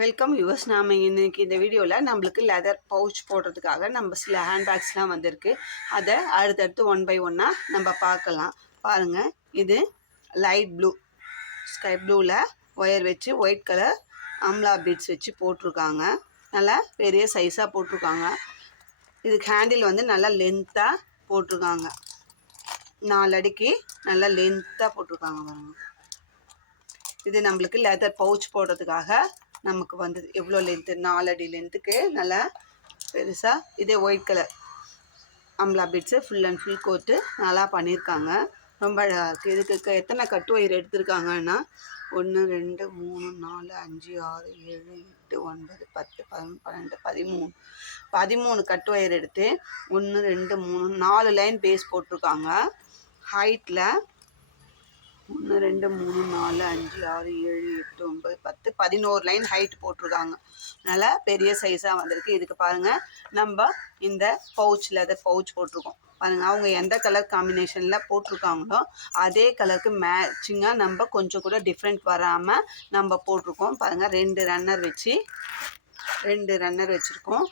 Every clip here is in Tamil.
Welcome viewers. நாம் இன்னைக்கு இந்த வீடியோவில் நம்மளுக்கு லெதர் பவுச் போடுறதுக்காக நம்ம சில ஹேண்ட்பேக்ஸ்லாம் வந்திருக்கு. அதை அடுத்தடுத்து ஒன் பை ஒன்னாக நம்ம பார்க்கலாம். பாருங்கள், இது லைட் ப்ளூ ஸ்கை ப்ளூவில் ஒயர் வச்சு ஒயிட் கலர் அம்லா பீட்ஸ் வச்சு போட்டிருக்காங்க. நல்லா பெரிய சைஸாக போட்டிருக்காங்க. இதுக்கு ஹேண்டில் வந்து நல்லா லென்த்தாக போட்டிருக்காங்க. 4 அடிக்கு நல்லா லென்த்தாக போட்டிருக்காங்க. பாருங்கள், இது நம்மளுக்கு லெதர் பவுச் போடுறதுக்காக நமக்கு வந்தது. எவ்வளோ லென்த்து, 4 அடி லென்த்துக்கு நல்லா பெருசாக. இதே white colour amla beads full and full coat நல்லா பண்ணியிருக்காங்க. ரொம்ப அழகாக இருக்குது. இதுக்கு எத்தனை கட்டு ஒயர் எடுத்திருக்காங்கன்னா 1 2 3 4 5 6 7 8 9 10 11 12 13 கட்டு ஒயர் எடுத்து 1 2 3 4 லைன் பேஸ் போட்டிருக்காங்க. ஹைட்டில் 1 2 3 4 5 6 7 8 9 10 11 லைன் ஹைட் போட்டிருக்காங்க. நல்லா பெரிய சைஸாக வந்திருக்கு. இதுக்கு பாருங்கள், நம்ம இந்த பவுச் லெதர் பவுச் போட்டிருக்கோம். பாருங்கள், அவங்க எந்த கலர் காம்பினேஷனில் போட்டிருக்காங்களோ அதே கலருக்கு மேட்சிங்காக நம்ம கொஞ்சம் கூட டிஃப்ரெண்ட் வராமல் நம்ம போட்டிருக்கோம். பாருங்கள், 2 ரன்னர் வச்சுருக்கோம்.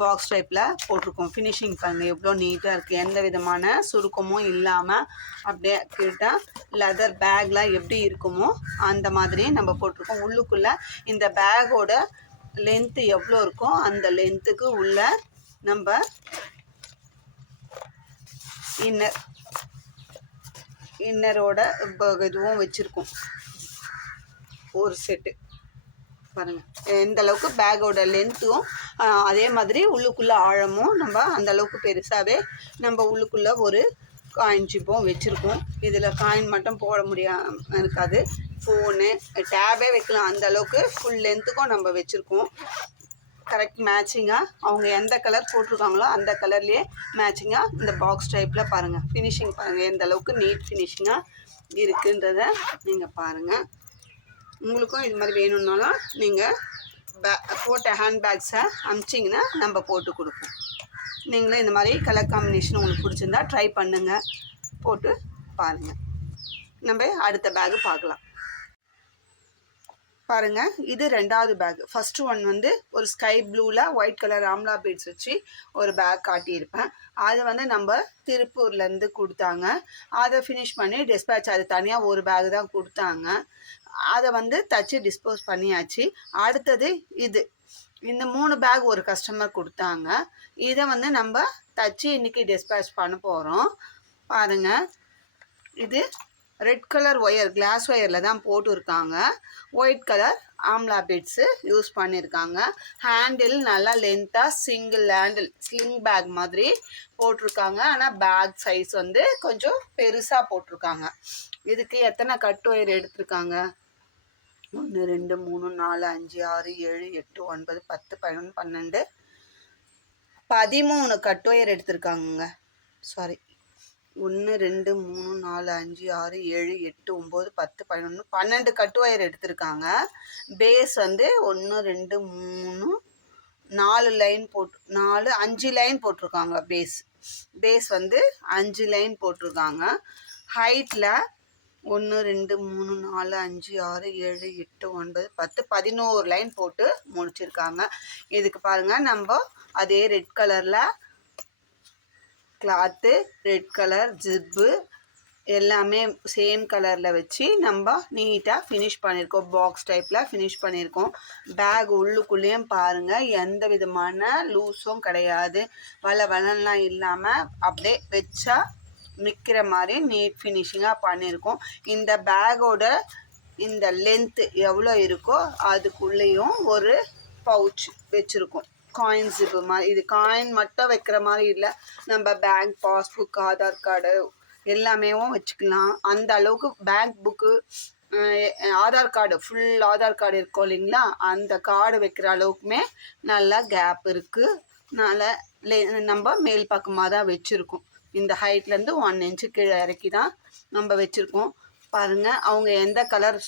பாக்ஸ் டைப்பில் போட்டிருக்கோம். ஃபினிஷிங் பாருங்கள் எவ்வளோ நீட்டாக இருக்குது. எந்த விதமான சுருக்கமும் இல்லாமல் அப்படியே கேட்டால் லெதர் பேக்லாம் எப்படி இருக்குமோ அந்த மாதிரி நம்ம போட்டிருக்கோம். உள்ளுக்குள்ளே இந்த பேக்கோட லென்த்து எவ்வளோ இருக்கோ அந்த லென்த்துக்கு உள்ள நம்ம இன்னரோட இதுவும் வச்சுருக்கோம். ஒரு செட்டு பாருங்கள், எந்த அளவுக்கு பேக்கோட லென்த்தும் அதே மாதிரி உள்ளுக்குள்ளே ஆழமும் நம்ம அந்தளவுக்கு பெருசாகவே நம்ம உள்ளுக்குள்ளே ஒரு காயின் ஜிப்பும் வச்சுருக்கோம். இதில் காயின் மட்டும் போட முடியாமல் இருக்காது. ஃபோனு டேபே வைக்கலாம். அந்தளவுக்கு ஃபுல் லென்த்துக்கும் நம்ம வச்சுருக்கோம். கரெக்ட் மேட்சிங்காக அவங்க எந்த கலர் போட்டிருக்காங்களோ அந்த கலர்லேயே மேட்சிங்காக இந்த பாக்ஸ் டைப்பில் பாருங்கள். ஃபினிஷிங் பாருங்கள் எந்த அளவுக்கு நீட் ஃபினிஷிங்காக இருக்குன்றதை நீங்கள் பாருங்கள். உங்களுக்கும் இது மாதிரி வேணும்னாலும் நீங்கள் போட்ட ஹேண்ட்பேக்ஸை அனுப்பிச்சிங்கன்னா நம்ம போட்டு கொடுப்போம். நீங்களும் இந்த மாதிரி கலர் காம்பினேஷன் உங்களுக்கு பிடிச்சிருந்தா ட்ரை பண்ணுங்கள், போட்டு பாருங்கள். நம்ம அடுத்த பேக்கு பார்க்கலாம். பாருங்கள், இது 2வது பேக். ஃபஸ்ட்டு ஒன் வந்து ஒரு ஸ்கை ப்ளூவில் ஒயிட் கலர் ஆம்லா பீட்ஸ் வச்சு ஒரு பேக் காட்டியிருப்பேன். அதை வந்து நம்ம திருப்பூர்லேருந்து கொடுத்தாங்க. அதை ஃபினிஷ் பண்ணி டிஸ்பேட்ச், அது தனியாக ஒரு பேக் தான் கொடுத்தாங்க. அதை வந்து தச்சு டிஸ்போஸ் பண்ணியாச்சு. அடுத்தது இந்த 3 பேக் ஒரு கஸ்டமர் கொடுத்தாங்க. இதை வந்து நம்ம தச்சு இன்றைக்கி டிஸ்பேட்ச் பண்ண போகிறோம். பாருங்கள், இது ரெட் கலர் ஒயர், கிளாஸ் ஒயரில் தான் போட்டுருக்காங்க. White colour amla beads use பண்ணியிருக்காங்க. ஹேண்டில் நல்லா லென்த்தாக சிங்கிள் ஹேண்டில் ஸ்லிங் பேக் மாதிரி போட்டிருக்காங்க. ஆனால் பேக் சைஸ் வந்து கொஞ்சம் பெருசாக போட்டிருக்காங்க. இதுக்கு எத்தனை கட் ஒயர் எடுத்திருக்காங்க? 1 2 3 4 5 6 7 8 9 10 11 12 13 கட் ஒயர் எடுத்திருக்காங்க. சாரி, 1 2 3 4 5 6 7 8 9 10 11 12 கட் ஒயர் எடுத்திருக்காங்க. பேஸ் வந்து 1 2 3 4 லைன் போட்டு 5 லைன் போட்டிருக்காங்க. பேஸ் வந்து 5 லைன் போட்டிருக்காங்க. ஹைட்டில் 1 2 3 4 5 6 7 8 9 10 11 லைன் போட்டு முடிச்சிருக்காங்க. இதுக்கு பாருங்கள், நம்ம அதே ரெட் கலரில் கிளாத்து, ரெட் கலர் ஜிப்பு எல்லாமே சேம் கலரில் வச்சு நம்ம நீட்டாக ஃபினிஷ் பண்ணியிருக்கோம். பாக்ஸ் டைப்பில் ஃபினிஷ் பண்ணியிருக்கோம். பேக் உள்ளுக்குள்ளேயும் பாருங்கள் எந்த விதமான லூஸும் கிடையாது. வளலாம் இல்லாமல் அப்படியே வச்சா நிற்கிற மாதிரி நீட் ஃபினிஷிங்காக பண்ணியிருக்கோம். இந்த பேக்கோட இந்த லென்த்து எவ்வளோ இருக்கோ அதுக்குள்ளேயும் ஒரு பவுச் வச்சுருக்கோம். காயின் ஜிப்பு மாதிரி. இது காயின் மட்டும் வைக்கிற மாதிரி இல்லை, நம்ம பேங்க் பாஸ்புக், ஆதார் கார்டு எல்லாமேவும் வச்சுக்கலாம். அந்த அளவுக்கு bank book, Aadhaar card, full Aadhaar card இருக்கும் இல்லைங்களா, அந்த கார்டு வைக்கிற அளவுக்குமே நல்லா கேப் இருக்குது. நல்லா நம்ம மேல் பக்கமாக தான் வச்சுருக்கோம். இந்த ஹைட்லேருந்து 1 இன்ச்சு கீழே இறக்கி தான் நம்ம வச்சுருக்கோம். பாருங்கள், அவங்க எந்த கலர்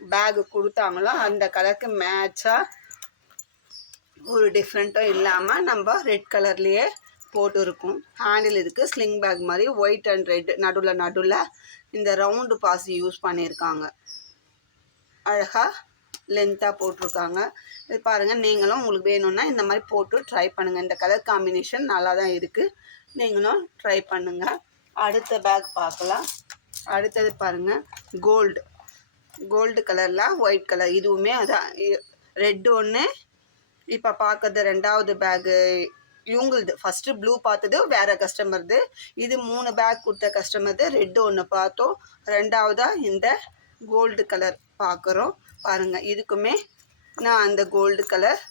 பேகு கொடுத்தாங்களோ அந்த கலருக்கு மேட்சாக ஒரு டிஃப்ரெண்ட்டும் இல்லாமல் நம்ம ரெட் கலர்லேயே போட்டுருக்கோம். ஹேண்டில் இதுக்கு ஸ்லிங் பேக் மாதிரி ஒயிட் அண்ட் ரெட் நடுவில் இந்த ரவுண்டு பாசி யூஸ் பண்ணியிருக்காங்க. அழகாக லென்த்தாக போட்டிருக்காங்க. இது பாருங்கள், நீங்களும் உங்களுக்கு வேணும்னா இந்த மாதிரி போட்டு ட்ரை பண்ணுங்கள். இந்த கலர் காம்பினேஷன் நல்லா தான் இருக்குது, நீங்களும் ட்ரை பண்ணுங்கள். அடுத்த பேக் பார்க்கலாம். அடுத்தது பாருங்கள், கோல்டு கலரில் ஒயிட் கலர், இதுவுமே அதான் ரெட்டு ஒன்று. இப்போ பார்க்குறது ரெண்டாவது பேகு இவங்களுது. ஃபஸ்ட்டு ப்ளூ பார்த்தது வேறு கஸ்டமர்து, இது 3 பேக் கொடுத்த கஸ்டமர்து. ரெட்டு ஒன்று பார்த்தோம், ரெண்டாவதாக இந்த கோல்டு கலர் பார்க்குறோம். பாருங்கள், இதுக்குமே நான் அந்த gold colour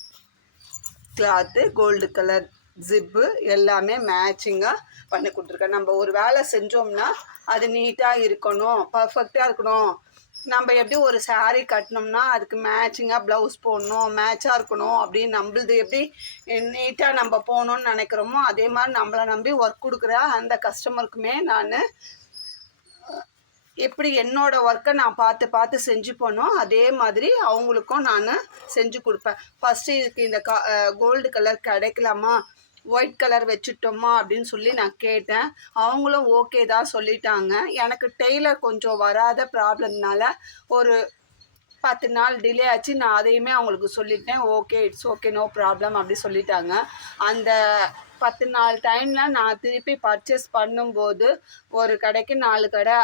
cloth, gold colour zip எல்லாமே மேட்சிங்காக பண்ணி கொடுத்துருக்கேன். நம்ம ஒரு வேலை செஞ்சோம்னா அது நீட்டாக இருக்கணும், பர்ஃபெக்டாக இருக்கணும். நம்ம எப்படி ஒரு சாரீ கட்டினோம்னா அதுக்கு மேட்சிங்காக ப்ளவுஸ் போடணும், மேட்சாக இருக்கணும் அப்படின்னு நம்மளது எப்படி நீட்டாக நம்ம போகணுன்னு நினைக்கிறோமோ அதே மாதிரி நம்மளை நம்பி ஒர்க் கொடுக்குற அந்த கஸ்டமருக்குமே நான் எப்படி என்னோடய ஒர்க்கை நான் பார்த்து செஞ்சு போனோம் அதே மாதிரி அவங்களுக்கும் நான் செஞ்சு கொடுப்பேன். ஃபஸ்ட்டு இதுக்கு இந்த கோல்டு கலர் கிடைக்கலாமா, ஒயிட் கலர் வச்சுட்டோமா அப்படின்னு சொல்லி நான் கேட்டேன். அவங்களும் ஓகே தான் சொல்லிட்டாங்க. எனக்கு டெய்லர் கொஞ்சம் வராத ப்ராப்ளம்னால ஒரு 10 நாள் டிலே ஆச்சு. நான் அதையுமே அவங்களுக்கு சொல்லிட்டேன். Okay, it's okay, no problem அப்படி சொல்லிட்டாங்க. அந்த 10 நாள் டைமில் நான் திருப்பி பர்ச்சேஸ் பண்ணும்போது ஒரு கடைக்கு 4 கடை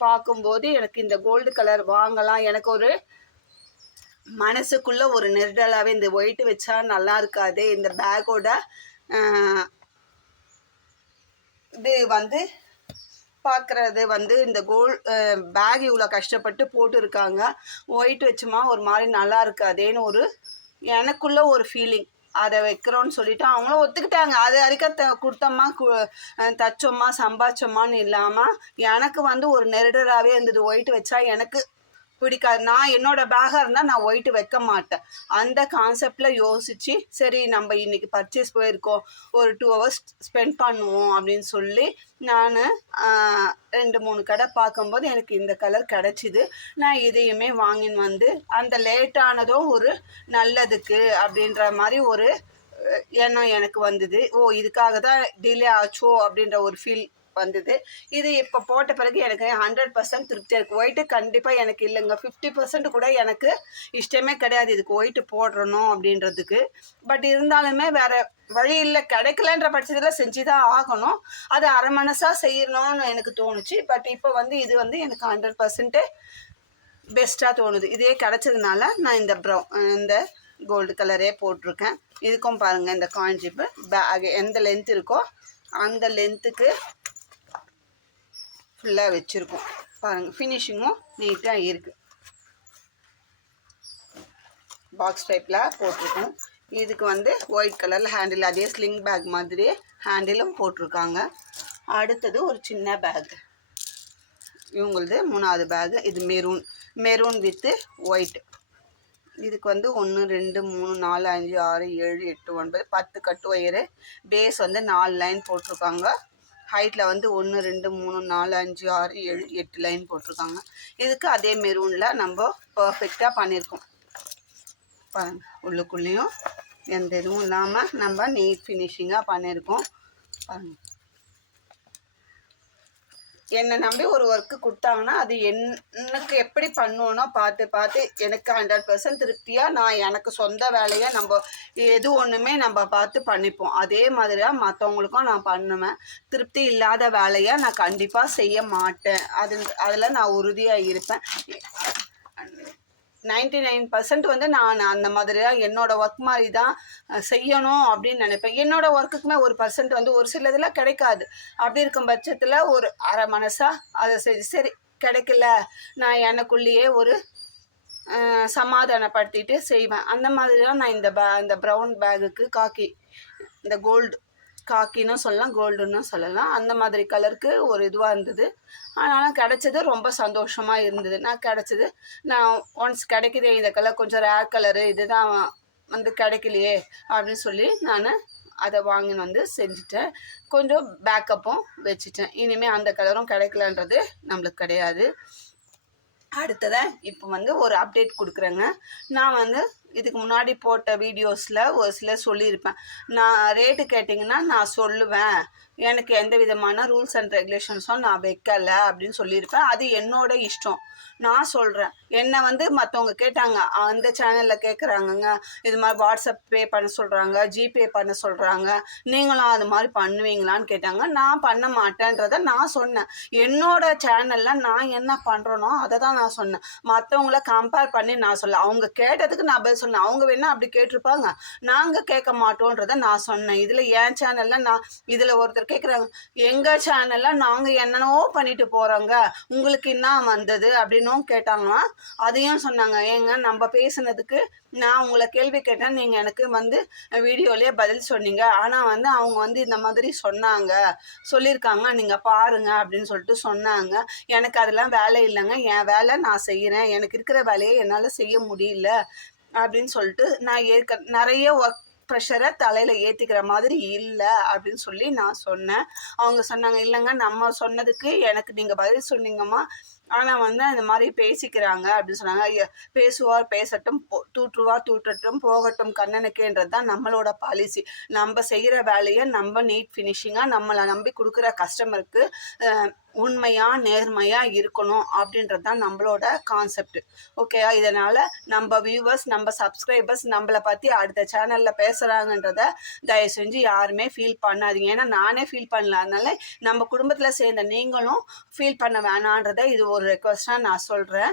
பார்க்கும்போது எனக்கு இந்த கோல்டு கலர் வாங்கலாம், எனக்கு ஒரு மனசுக்குள்ளே ஒரு நெருடலாகவே இந்த ஒயிட் வச்சா நல்லா இருக்காது, இந்த பேக்கோட இது வந்து பார்க்குறது வந்து இந்த பேக் இவ்வளோ கஷ்டப்பட்டு போட்டுருக்காங்க, ஒயிட் வச்சுமா ஒரு மாதிரி நல்லா இருக்காதேன்னு ஒரு எனக்குள்ள ஒரு ஃபீலிங். அதை வைக்கிறோன்னு சொல்லிவிட்டு அவங்களும் ஒத்துக்கிட்டாங்க. அது வரைக்கும் கொடுத்தோம்மா தைச்சோம்மா சம்பாதிச்சோம்மான்னு இல்லாமல் எனக்கு வந்து ஒரு நெருடலாகவே இருந்தது. ஒயிட் வச்சா எனக்கு பிடிக்காது. நான் என்னோடய பேக்காக இருந்தால் நான் ஒயிட்டு வைக்க மாட்டேன். அந்த கான்செப்டில் யோசித்து சரி நம்ம இன்றைக்கி பர்ச்சேஸ் போயிருக்கோம், ஒரு 2 hours ஸ்பெண்ட் பண்ணுவோம் அப்படின்னு சொல்லி நான் 2-3 கடை பார்க்கும்போது எனக்கு இந்த கலர் கிடச்சிது. நான் இதையுமே வாங்கின்னு வந்து அந்த லேட்டானதும் ஒரு நல்லதுக்கு அப்படின்ற மாதிரி ஒரு எண்ணம் எனக்கு வந்தது. ஓ, இதுக்காக தான் டிலே ஆச்சோ அப்படின்ற ஒரு ஃபீல் வந்தது. இது இப்போ போட்ட பிறகு எனக்கு 100% திருப்தியாக இருக்குது. ஒயிட்டு கண்டிப்பாக எனக்கு இல்லைங்க, 50% கூட எனக்கு இஷ்டமே கிடையாது இதுக்கு ஒயிட்டு போடுறணும் அப்படின்றதுக்கு. பட் இருந்தாலுமே வேறு வழி இல்லை, கிடைக்கலன்ற பட்சத்தில் செஞ்சு தான் ஆகணும். அது அரை மனசாக செய்யணும்னு எனக்கு தோணுச்சு. பட் இப்போ வந்து இது வந்து எனக்கு 100% பெஸ்ட்டாக தோணுது. இதே கிடச்சதுனால நான் இந்த கோல்டு கலரே போட்டிருக்கேன். இதுக்கும் பாருங்கள், இந்த காயின் ஜிப்பு பேக் எந்த லென்த் இருக்கோ அந்த லென்த்துக்கு ஃபுல்லாக வச்சுருக்கோம். பாருங்கள், ஃபினிஷிங்கும் நீட்டாக இருக்குது. பாக்ஸ் டைப்பில் போட்டிருக்கோம். இதுக்கு வந்து ஒயிட் கலரில் ஹேண்டில், அதே ஸ்லிங் பேக் மாதிரியே ஹேண்டிலும் போட்டிருக்காங்க. அடுத்தது ஒரு சின்ன பேக், இவங்களது 3வது பேகு. இது மெரூன் வித்து ஒயிட். இதுக்கு வந்து 1 2 3 4 5 6 7 8 9 10 கட்டு ஒயரு. பேஸ் வந்து 4 லைன் போட்டிருக்காங்க. ஹைட்டில் வந்து 1 2 3 4 5 6 7 8 லைன் போட்டிருக்காங்க. இதுக்கு அதே மெரூனில் நம்ம பர்ஃபெக்டாக பண்ணியிருக்கோம். பாருங்கள், உள்ளுக்குள்ளேயும் எந்த இதுவும் இல்லாமல் நம்ம நீட் ஃபினிஷிங்காக பண்ணியிருக்கோம். பாருங்கள், என்னை நம்பி ஒரு ஒர்க்கு கொடுத்தாங்கன்னா அது எனக்கு எப்படி பண்ணுவோனோ பார்த்து எனக்கு 100% திருப்தியாக நான் எனக்கு சொந்த வேலையை நம்ம எது ஒன்றுமே நம்ம பார்த்து பண்ணிப்போம். அதே மாதிரியாக மற்றவங்களுக்கும் நான் பண்ணுவேன். திருப்தி இல்லாத வேலையை நான் கண்டிப்பாக செய்ய மாட்டேன். அதில் நான் உறுதியாக இருப்பேன். 99% வந்து நான் அந்த மாதிரியாக என்னோடய ஒர்க் மாதிரி தான் செய்யணும் அப்படின்னு நினைப்பேன். என்னோடய ஒர்க்குக்குமே 1% வந்து ஒரு சிலதெல்லாம் கிடைக்காது. அப்படி இருக்கும் பட்சத்தில் ஒரு அரை மனசாக அதை சரி கிடைக்கல, நான் எனக்குள்ளேயே ஒரு சமாதானப்படுத்திட்டு செய்வேன். அந்த மாதிரி தான் நான் இந்த ப்ரௌன் பேகுக்கு காக்கி, இந்த கோல்டு காக்கின்னு சொல்லலாம், கோல்டுன்னு சொல்லலாம், அந்த மாதிரி கலருக்கு ஒரு இதுவாக இருந்தது. ஆனாலும் கிடச்சது ரொம்ப சந்தோஷமாக இருந்தது. நான் ஒன்ஸ் கிடைக்குதே இந்த கலர், கொஞ்சம் ரேர் கலரு, இதுதான் வந்து கிடைக்கலையே அப்படின்னு சொல்லி நான் அதை வாங்கின்னு வந்து செஞ்சுட்டேன். கொஞ்சம் பேக்கப்பும் வச்சுட்டேன். இனிமேல் அந்த கலரும் கிடைக்கலன்றது நம்மளுக்கு கிடையாது. அடுத்ததாக இப்போ வந்து ஒரு அப்டேட் கொடுக்குறேங்க. நான் வந்து இதுக்கு முன்னாடி போட்ட வீடியோஸில் ஒரு சிலர் சொல்லியிருப்பேன், நான் ரேட்டு கேட்டிங்கன்னா நான் சொல்லுவேன், எனக்கு எந்த விதமான ரூல்ஸ் அண்ட் ரெகுலேஷன்ஸும் நான் வைக்கலை அப்படின்னு சொல்லியிருப்பேன். அது என்னோட இஷ்டம். நான் சொல்கிறேன். என்னை வந்து மற்றவங்க கேட்டாங்க, அந்த சேனலில் கேட்குறாங்கங்க, இது மாதிரி வாட்ஸ்அப் பே பண்ண சொல்கிறாங்க, ஜிபே பண்ண சொல்கிறாங்க, நீங்களும் அது மாதிரி பண்ணுவீங்களான்னு கேட்டாங்க. நான் பண்ண மாட்டேன்றதை நான் சொன்னேன். என்னோட சேனலில் நான் என்ன பண்ணுறனோ அதை தான் நான் சொன்னேன். மற்றவங்கள கம்பேர் பண்ணி நான் சொல்ல. அவங்க கேட்டதுக்கு நான் பதில் சொன்னேன். அவங்க வேணா அப்படி கேட்டிருப்பாங்க, நாங்கள் கேட்க மாட்டோன்றதை நான் சொன்னேன். இதில் என் சேனலில் நான் இதில் ஒருத்தர் கேட்குறாங்க, எங்கள் சேனலில் நாங்கள் என்னென்னவோ பண்ணிட்டு போகிறோங்க, உங்களுக்கு என்ன வந்தது அப்படின்னும் கேட்டாங்களாம். அதையும் சொன்னாங்க. ஏங்க நம்ம பேசுனதுக்கு நான் உங்களை கேள்வி கேட்டேன், நீங்கள் எனக்கு வந்து வீடியோலேயே பதில் சொன்னீங்க. ஆனால் வந்து அவங்க வந்து இந்த மாதிரி சொல்லியிருக்காங்க, நீங்கள் பாருங்க அப்படின்னு சொல்லிட்டு சொன்னாங்க. எனக்கு அதெல்லாம் வேலை இல்லைங்க, என் வேலை நான் செய்கிறேன், எனக்கு இருக்கிற வேலையை என்னால் செய்ய முடியல அப்படின்னு சொல்லிட்டு நான் நிறைய ஒர்க் ப்ரெஷரை தலையில் ஏற்றிக்கிற மாதிரி இல்லை அப்படின்னு சொல்லி நான் சொன்னேன். அவங்க சொன்னாங்க, இல்லைங்க நம்ம சொன்னதுக்கு எனக்கு நீங்கள் பதில் சொன்னீங்கம்மா, ஆனால் வந்து அந்த மாதிரி பேசிக்கிறாங்க அப்படின்னு சொன்னாங்க. பேசுவார் பேசட்டும், தூற்றுவார் தூற்றட்டும், போகட்டும் கண்ணனுக்கேன்றது தான் நம்மளோட பாலிசி. நம்ம செய்கிற வேலையை நம்ம நீட் ஃபினிஷிங்காக நம்மளை நம்பி கொடுக்குற கஸ்டமருக்கு உண்மையாக நேர்மையாக இருக்கணும் அப்படின்றது தான் நம்மளோட கான்செப்ட். ஓகேயா? இதனால் நம்ம வியூவர்ஸ், நம்ம சப்ஸ்கிரைபர்ஸ் நம்மளை பற்றி அடுத்த சேனலில் பேசுகிறாங்கன்றத தயவு செஞ்சு யாருமே ஃபீல் பண்ணாதீங்க. ஏன்னா நானே ஃபீல் பண்ணல. அதனால நம்ம குடும்பத்தில் சேர்ந்த நீங்களும் ஃபீல் பண்ண வேணான்றதை இது ஒரு ரெக்வஸ்ட்டாக நான் சொல்கிறேன்.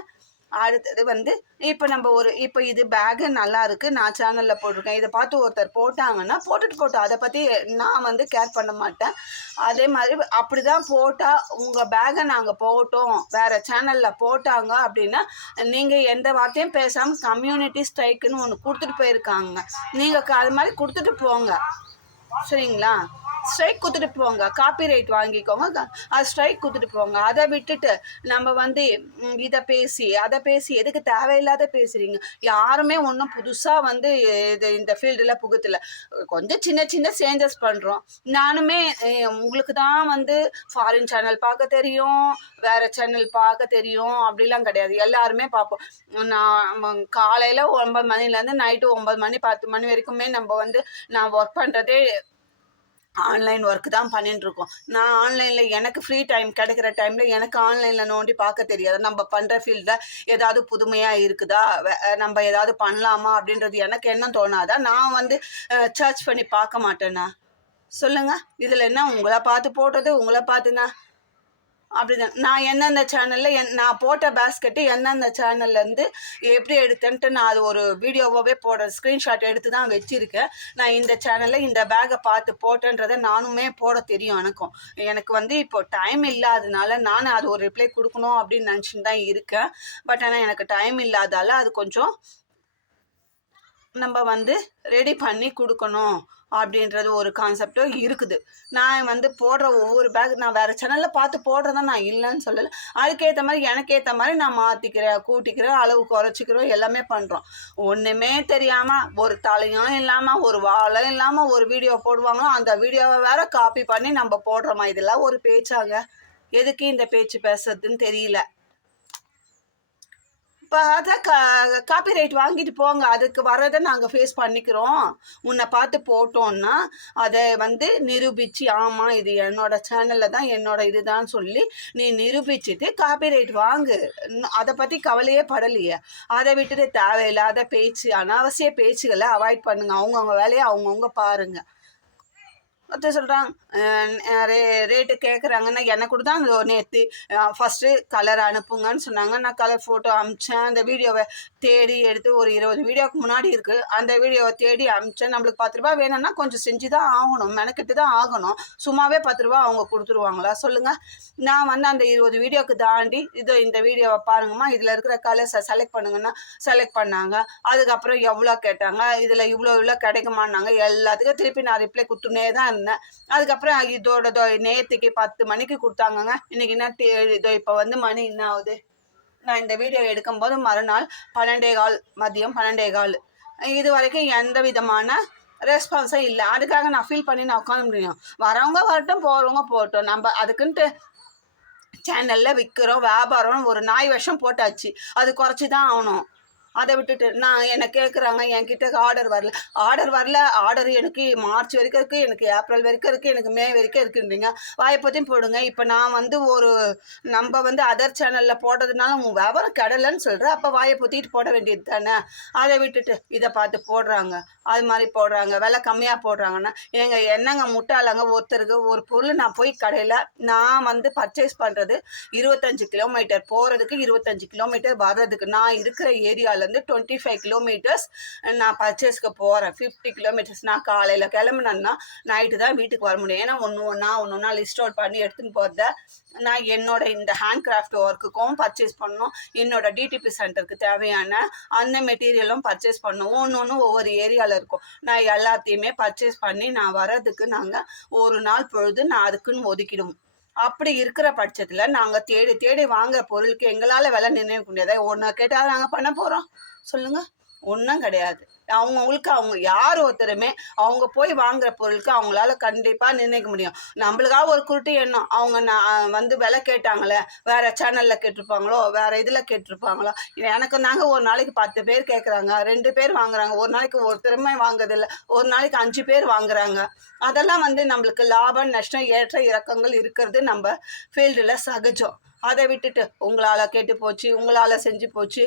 அடுத்தது வந்து இப்போ இது பேகு நல்லா இருக்குது, நான் சேனலில் போட்டிருக்கேன், இதை பார்த்து ஒருத்தர் போட்டாங்கன்னா போட்டோம், அதை பற்றி நான் வந்து கேர் பண்ண மாட்டேன். அதே மாதிரி அப்படி தான் போட்டால் உங்கள் பேகை நாங்கள் போட்டோம் வேறு சேனலில் போட்டாங்க அப்படின்னா நீங்கள் எந்த வார்த்தையும் பேசாமல் கம்யூனிட்டி ஸ்ட்ரைக்குன்னு ஒன்று கொடுத்துட்டு போயிருக்காங்க. நீங்கள் அது மாதிரி கொடுத்துட்டு போங்க, சரிங்களா? ஸ்ட்ரைக் கொடுத்துட்டு போங்க, காப்பிரைட் வாங்கிக்கோங்க, அது ஸ்ட்ரைக் கொடுத்துட்டு போங்க. அதை விட்டுட்டு நம்ம வந்து இதை பேசி அதை பேசி எதுக்கு தேவையில்லாத பேசுகிறீங்க? யாருமே ஒன்றும் புதுசாக வந்து இந்த ஃபீல்டில் புகுத்தல. கொஞ்சம் சின்ன சின்ன சேஞ்சஸ் பண்ணுறோம். நானுமே உங்களுக்கு தான் வந்து ஃபாரின் சேனல் பார்க்க தெரியும், வேறு சேனல் பார்க்க தெரியும் அப்படிலாம் கிடையாது. எல்லாருமே பார்ப்போம். நான் காலையில் 9 மணிலேருந்து நைட்டு 9 மணி 10 மணி வரைக்குமே நான் ஒர்க் பண்ணுறதே ஆன்லைன் ஒர்க் தான் பண்ணிட்டு இருக்கோம். நான் ஆன்லைனில் எனக்கு ஃப்ரீ டைம் கிடைக்கிற டைமில் எனக்கு ஆன்லைனில் நோண்டி பார்க்க தெரியாது. நம்ம பண்ணுற ஃபீல்டில் ஏதாவது புதுமையாக இருக்குதா, நம்ம ஏதாவது பண்ணலாமா அப்படின்றது எனக்கு என்ன தோணாதா? நான் வந்து சர்ச் பண்ணி பார்க்க மாட்டேன்னா? சொல்லுங்கள், இதில் என்ன உங்களை பார்த்து போடுறது, உங்களை பார்த்துனா அப்படிதான். நான் எந்தெந்த சேனலில் நான் போட்ட பேஸ்கெட்டு எந்தெந்த சேனல்லேருந்து எப்படி எடுத்தேன்ட்டு நான் அது ஒரு வீடியோவாகவே ஸ்க்ரீன்ஷாட் எடுத்து தான் வச்சுருக்கேன். நான் இந்த சேனலில் இந்த பேக்கை பார்த்து போட்டேன்றதை நானுமே போட தெரியும். எனக்கு வந்து இப்போ டைம் இல்லாததுனால நான் அது ஒரு ரிப்ளை கொடுக்கணும் அப்படின்னு நினச்சின்னு தான் இருக்கேன். பட் ஆனால் எனக்கு டைம் இல்லாதால அது கொஞ்சம் நம்ம வந்து ரெடி பண்ணி கொடுக்கணும் அப்படின்றது ஒரு கான்செப்டும் இருக்குது. நான் வந்து போடுற ஒவ்வொரு பேக் நான் வேறு சேனலில் பார்த்து போடுறதா நான் இல்லைன்னு சொல்லலை. அதுக்கேற்ற மாதிரி எனக்கேற்ற மாதிரி நான் மாற்றிக்கிறேன், கூட்டிக்கிறேன், அளவு குறைச்சிக்கிறோம், எல்லாமே பண்ணுறோம். ஒன்றுமே தெரியாமல் ஒரு தலையும் இல்லாமல் ஒரு வாழும் இல்லாமல் ஒரு வீடியோ போடுவாங்க. அந்த வீடியோவை வேற காப்பி பண்ணி நம்ம போடுறோமா? இதெல்லாம் ஒரு பேச்சாங்க? எதுக்கு இந்த பேச்சு பேசுறதுன்னு தெரியல. இப்போ அதான் காப்பிரைட் வாங்கிட்டு போங்க, அதுக்கு வரதை நாங்கள் ஃபேஸ் பண்ணிக்கிறோம். உன்னை பார்த்து போட்டோன்னா அதை வந்து நிரூபித்து, ஆமாம் இது என்னோட சேனலில் தான் என்னோட இதுதான் சொல்லி நீ நிரூபிச்சுட்டு காப்பிரைட் வாங்கு. அதை பற்றி கவலையே படலையே. அதை விட்டுட்டு தேவையில்லாத பேச்சு, அனாவசிய பேச்சுகளை அவாய்ட் பண்ணுங்க. அவங்கவுங்க வேலையை அவங்கவுங்க பாருங்கள். ஒருத்தர் சொல்கிறாங்க ரேட்டு கேட்குறாங்கன்னா, எனக்கு கூட தான் நேற்று ஃபஸ்ட்டு கலர் அனுப்புங்கன்னு சொன்னாங்க. நான் கலர் ஃபோட்டோ அனுப்பிச்சேன். அந்த வீடியோவை தேடி எடுத்து ஒரு 20 வீடியோவுக்கு முன்னாடி இருக்குது, அந்த வீடியோவை தேடி அனுப்பிச்சேன். நம்மளுக்கு 10 ரூபா வேணும்னா கொஞ்சம் செஞ்சு தான் ஆகணும், மெனக்கிட்டு தான் ஆகணும். சும்மாவே 10 ரூபா அவங்க கொடுத்துருவாங்களா சொல்லுங்கள்? நான் வந்து அந்த 20 வீடியோவுக்கு தாண்டி இந்த வீடியோவை பாருங்கம்மா, இதில் இருக்கிற கலர்ஸை செலக்ட் பண்ணுங்கன்னா செலக்ட் பண்ணாங்க. அதுக்கப்புறம் எவ்வளோ கேட்டாங்க, இதில் இவ்வளோ கிடைக்குமான்னாங்க. எல்லாத்துக்கும் திருப்பி நான் ரிப்ளை கொடுத்துனே தான் இருந்தேன். அதுக்கப்புறம் இதோட நேற்றுக்கு 10 மணிக்கு கொடுத்தாங்கங்க. இன்னைக்கு என்ன இப்போ வந்து மணி என்ன ஆகுது? நான் இந்த வீடியோ எடுக்கும்போது மறுநாள் 12:15 மதியம் 12:15. இது வரைக்கும் எந்த விதமான ரெஸ்பான்ஸும் இல்லை. அதுக்காக நான் ஃபீல் பண்ணி நான் உட்காந்து முடியும்? வரவங்க வரட்டும், போகிறவங்க போகட்டும். நம்ம அதுக்குன்ட்டு சேனலில் விற்கிறோம், வியாபாரம் ஒரு நாய் விஷம் போட்டாச்சு, அது குறைச்சி தான் ஆகணும். அதை விட்டுட்டு நான் என்ன கேட்குறாங்க, என்கிட்ட ஆர்டர் வரல, ஆர்டர் எனக்கு மார்ச் வரைக்கும் இருக்குது, எனக்கு ஏப்ரல் வரைக்கும் இருக்குது, எனக்கு மே வரைக்கும் இருக்குன்றீங்க. வாயை போடுங்க. இப்போ நான் வந்து நம்ம வந்து அதர் சேனலில் போடுறதுனால உங்கள் வியாபாரம் கெடலைன்னு சொல்கிறேன். அப்போ வாயை பொத்திட்டு போட வேண்டியது தானே. அதை விட்டுட்டு இதை பார்த்து போடுறாங்க, அது மாதிரி போடுறாங்க, விலை கம்மியாக போடுறாங்கன்னா என்னங்க முட்டாளங்க. ஒருத்தருக்கு ஒரு பொருள் நான் போய் கடையில் நான் வந்து பர்ச்சேஸ் பண்ணுறது 25 கிலோமீட்டர் போகிறதுக்கு, 25 கிலோமீட்டர் வர்றதுக்கு. நான் இருக்கிற ஏரியாவிலேருந்து 25 கிலோமீட்டர்ஸ் நான் பர்ச்சேஸ்க்கு போகிறேன். 50 கிலோமீட்டர்ஸ் நான் காலையில் கிளம்புனேன்னா நைட்டு தான் வீட்டுக்கு வர முடியும். ஏன்னா ஒன்று ஒன்றா லிஸ்ட் அவுட் பண்ணி எடுத்துன்னு போகிறத நான் என்னோட இந்த ஹேண்ட் கிராஃப்ட் ஒர்க்குக்கும் பர்ச்சேஸ் பண்ணணும், என்னோட டிடிபி சென்டருக்கு தேவையான அந்த மெட்டீரியலும் பர்ச்சேஸ் பண்ணணும். ஒன்று ஒவ்வொரு ஏரியாவில் இருக்கும். நான் எல்லாத்தையுமே பர்ச்சேஸ் பண்ணி நான் வர்றதுக்கு நாங்கள் ஒரு நாள் பொழுது நான் அதுக்குன்னு ஒதுக்கிடுவோம். அப்படி இருக்கிற பட்சத்தில் நாங்கள் தேடி தேடி வாங்குற பொருளுக்கு எங்களால் விலை நிர்ணயிக்க முடியாத. ஒன்று கேட்டால் நாங்கள் பண்ண போகிறோம் சொல்லுங்கள்? ஒன்றும் கிடையாது. அவங்கவுங்களுக்கு அவங்க யார் ஒருத்தருமே அவங்க போய் வாங்குற பொருளுக்கு அவங்களால கண்டிப்பாக நிர்ணயிக்க முடியும். நம்மளுக்காக ஒரு குருட்டு எண்ணம், அவங்க நான் வந்து விலை கேட்டாங்களே, வேறு சேனலில் கேட்டிருப்பாங்களோ, வேறு இதில் கேட்டிருப்பாங்களோ. எனக்கு நாங்கள் ஒரு நாளைக்கு 10 பேர் கேட்குறாங்க, 2 பேர் வாங்குறாங்க, ஒரு நாளைக்கு ஒருத்தருமே வாங்குறதில்ல, ஒரு நாளைக்கு 5 பேர் வாங்குறாங்க. அதெல்லாம் வந்து நம்மளுக்கு லாபம் நஷ்டம் ஏற்ற இறக்கங்கள் இருக்கிறது நம்ம ஃபீல்டில் சகஜம். அதை விட்டுட்டு உங்களால் கேட்டு போச்சு, உங்களால் செஞ்சு போச்சு,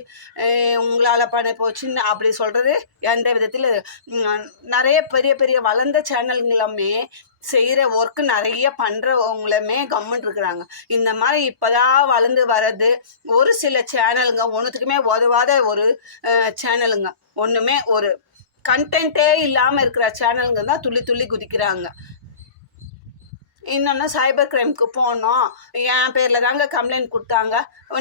உங்களால் பண்ண போச்சுன்னு அப்படி சொல்கிறது எந்த விதத்தில். நிறைய பெரிய பெரிய வளர்ந்த சேனல்களுமே செய்கிற ஒர்க்கு நிறைய பண்ணுறவங்களுமே கம்முன்னு இருக்கிறாங்க. இந்த மாதிரி இப்போதான் வளர்ந்து வர்றது ஒரு சில சேனலுங்க, ஒன்றுத்துக்குமே உதவாத ஒரு சேனலுங்க, ஒன்றுமே ஒரு கண்டென்ட்டே இல்லாமல் இருக்கிற சேனலுங்க தான் துள்ளி துள்ளி குதிக்கிறாங்க. இன்னொன்று சைபர் கிரைமுக்கு போனோம், என் பேரில் தாங்க கம்ப்ளைண்ட் கொடுத்தாங்க.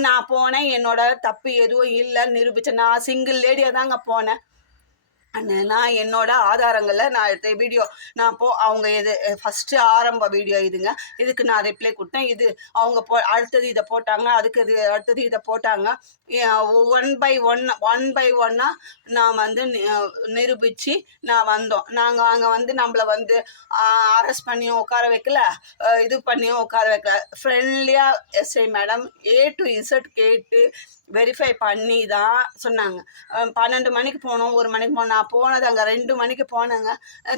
நான் போனேன், என்னோட தப்பு எதுவும் இல்லைன்னு நிரூபித்தேன். நான் சிங்கிள் லேடியாக தாங்க போனேன். நான் என்னோட ஆதாரங்களில் நான் எடுத்த வீடியோ நான் அவங்க இது ஃபஸ்ட்டு ஆரம்ப வீடியோ இதுங்க. இதுக்கு நான் ரிப்ளை கொடுத்தேன். இது அவங்க அடுத்தது இதை போட்டாங்க, அதுக்கு அடுத்தது இதை போட்டாங்க. ஒன் பை ஒன்னாக நான் வந்து நிரூபித்து நான் வந்தோம். நாங்கள் அங்கே வந்து நம்மளை வந்து அரெஸ்ட் பண்ணியும் உட்கார வைக்கல, இது பண்ணியும் உட்கார வைக்கல. ஃப்ரெண்ட்லியாக SI madam A to Z கேட்டு வெரிஃபை பண்ணி தான் சொன்னாங்க. 12 மணிக்கு போனோம், 1 மணிக்கு போனோம். நான் போனது அங்கே 2 மணிக்கு போனேங்க.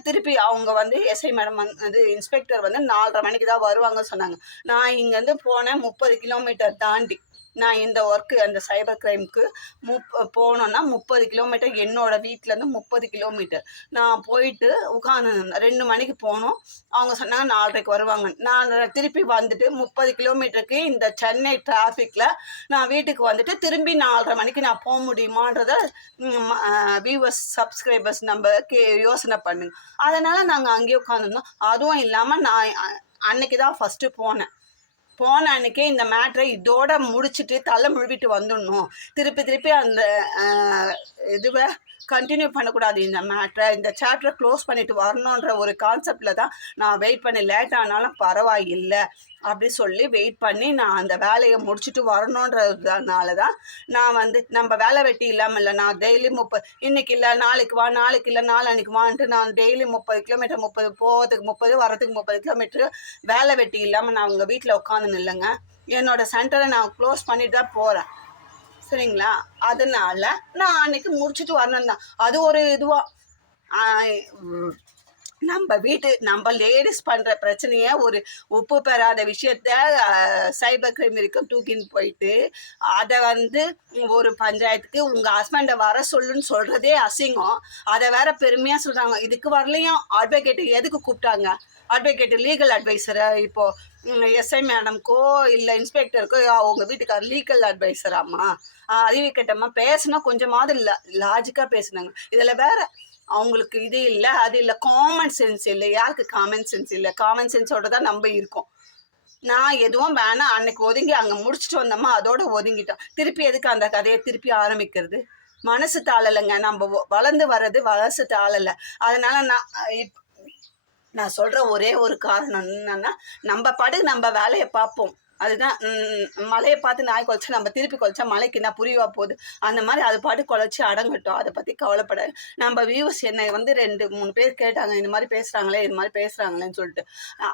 திருப்பி அவங்க வந்து எஸ்ஐ மேடம் வந்து இன்ஸ்பெக்டர் வந்து 4:30 மணிக்கு தான் வருவாங்க சொன்னாங்க. நான் இங்கேருந்து போனேன் 30 கிலோமீட்டர் தாண்டி. நான் இந்த ஒர்க்கு அந்த சைபர் கிரைமுக்கு போனோன்னா 30 கிலோமீட்டர், என்னோடய வீட்டிலேருந்து 30 கிலோமீட்டர். நான் போயிட்டு உட்காந்து 2 மணிக்கு போனோம். அவங்க சொன்னாங்க 4:30க்கு வருவாங்க. நான் திருப்பி வந்துட்டு 30 கிலோமீட்டருக்கு இந்த சென்னை டிராஃபிக்கில் நான் வீட்டுக்கு வந்துட்டு திரும்பி 4:30 மணிக்கு நான் போக முடியுமான்றத வியூவர்ஸ் சப்ஸ்கிரைபர்ஸ் நம்ம யோசனை பண்ணுங்க. அதனால் நாங்கள் அங்கேயே உட்காந்துருந்தோம். அதுவும் இல்லாமல் நான் அன்னைக்கு தான் ஃபஸ்ட்டு போன அன்றைக்கே இந்த மேட்ரை இதோட முடிச்சுட்டு தலை முழுவிட்டு வந்துடணும். திருப்பி அந்த இதுவை கண்டினியூ பண்ணக்கூடாது. இந்த மேட்ரை, இந்த சாப்டரை க்ளோஸ் பண்ணிட்டு வரணுன்ற ஒரு கான்செப்டில் தான் நான் வெயிட் பண்ணி, லேட் ஆனாலும் பரவாயில்லை அப்படி சொல்லி வெயிட் பண்ணி நான் அந்த வேலையை முடிச்சுட்டு வரணுன்றதுனால தான் நான் வந்து நம்ம வேலை வெட்டி இல்லாமல் இல்லை, நான் டெய்லி 30 இன்றைக்கி இல்லை நாளைக்கு வா, நாளைக்கு இல்லை நாளைக்கு வான்ட்டு நான் டெய்லி 30 கிலோமீட்டர், 30 போகிறதுக்கு 30 வரதுக்கு 30 கிலோமீட்டரு வேலை வெட்டி இல்லாமல் நான் உங்கள் வீட்டில் உட்காந்துன்னு இல்லைங்க. என்னோடய சென்டரை நான் க்ளோஸ் பண்ணிட்டு தான் போகிறேன், சரிங்களா? அதனால நான் அன்னைக்கு முடிச்சுட்டு வரணும் தான். அது ஒரு இதுவாக நம்ம லேடிஸ் பண்ணுற பிரச்சனையை, ஒரு உப்பு பெறாத விஷயத்த சைபர் கிரைம் வரைக்கும் தூக்கின்னு போயிட்டு அதை வந்து ஒரு பஞ்சாயத்துக்கு உங்கள் ஹஸ்பண்டை வர சொல்லுன்னு சொல்கிறதே அசிங்கம். அதை வேற பெருமையாக சொல்கிறாங்க. இதுக்கு வரலையும் அட்வொகேட்டு எதுக்கு கூப்பிட்டாங்க? அட்வொகேட்டு லீகல் அட்வைசரை இப்போது எஸ்ஐ மேடம்க்கோ இல்லை இன்ஸ்பெக்டருக்கோ அவங்க வீட்டுக்கார் லீகல் அட்வைசராம்மா, அறிவிக்கட்டம்மா பேசுனா கொஞ்சமாவது லாஜிக்காக பேசுனாங்க. இதில் வேற அவங்களுக்கு இது இல்லை அது இல்லை, காமன் சென்ஸ் இல்லை. யாருக்கு காமன் சென்ஸ் இல்லை? காமன் சென்ஸோட தான் நம்ம இருக்கோம். நான் எதுவும் வேணாம், அன்னைக்கு ஒதுங்கி அங்கே முடிச்சுட்டு வந்தோமா அதோட ஒதுங்கிட்டோம். திருப்பி எதுக்கு அந்த கதையை திருப்பி ஆரம்பிக்கிறது? மனசு தாளலைங்க. நம்ம வளர்ந்து வர்றது மனசு தாளலை. அதனால நான் சொல்கிற ஒரே ஒரு காரணம் என்னன்னா, நம்ம வேலையை பார்ப்போம். அதுதான் மலையை பார்த்து நாய் குலைச்சா நம்ம திருப்பி குலைச்சா மலைக்கு என்ன புரியவா போகுது? அந்த மாதிரி அது பாட்டு குலைச்சி அடங்கட்டும், அதை பற்றி கவலைப்படாது. நம்ம வியூஸ் என்னை வந்து 2-3 பேர் கேட்டாங்க, இந்த மாதிரி பேசுகிறாங்களேன்னு சொல்லிட்டு.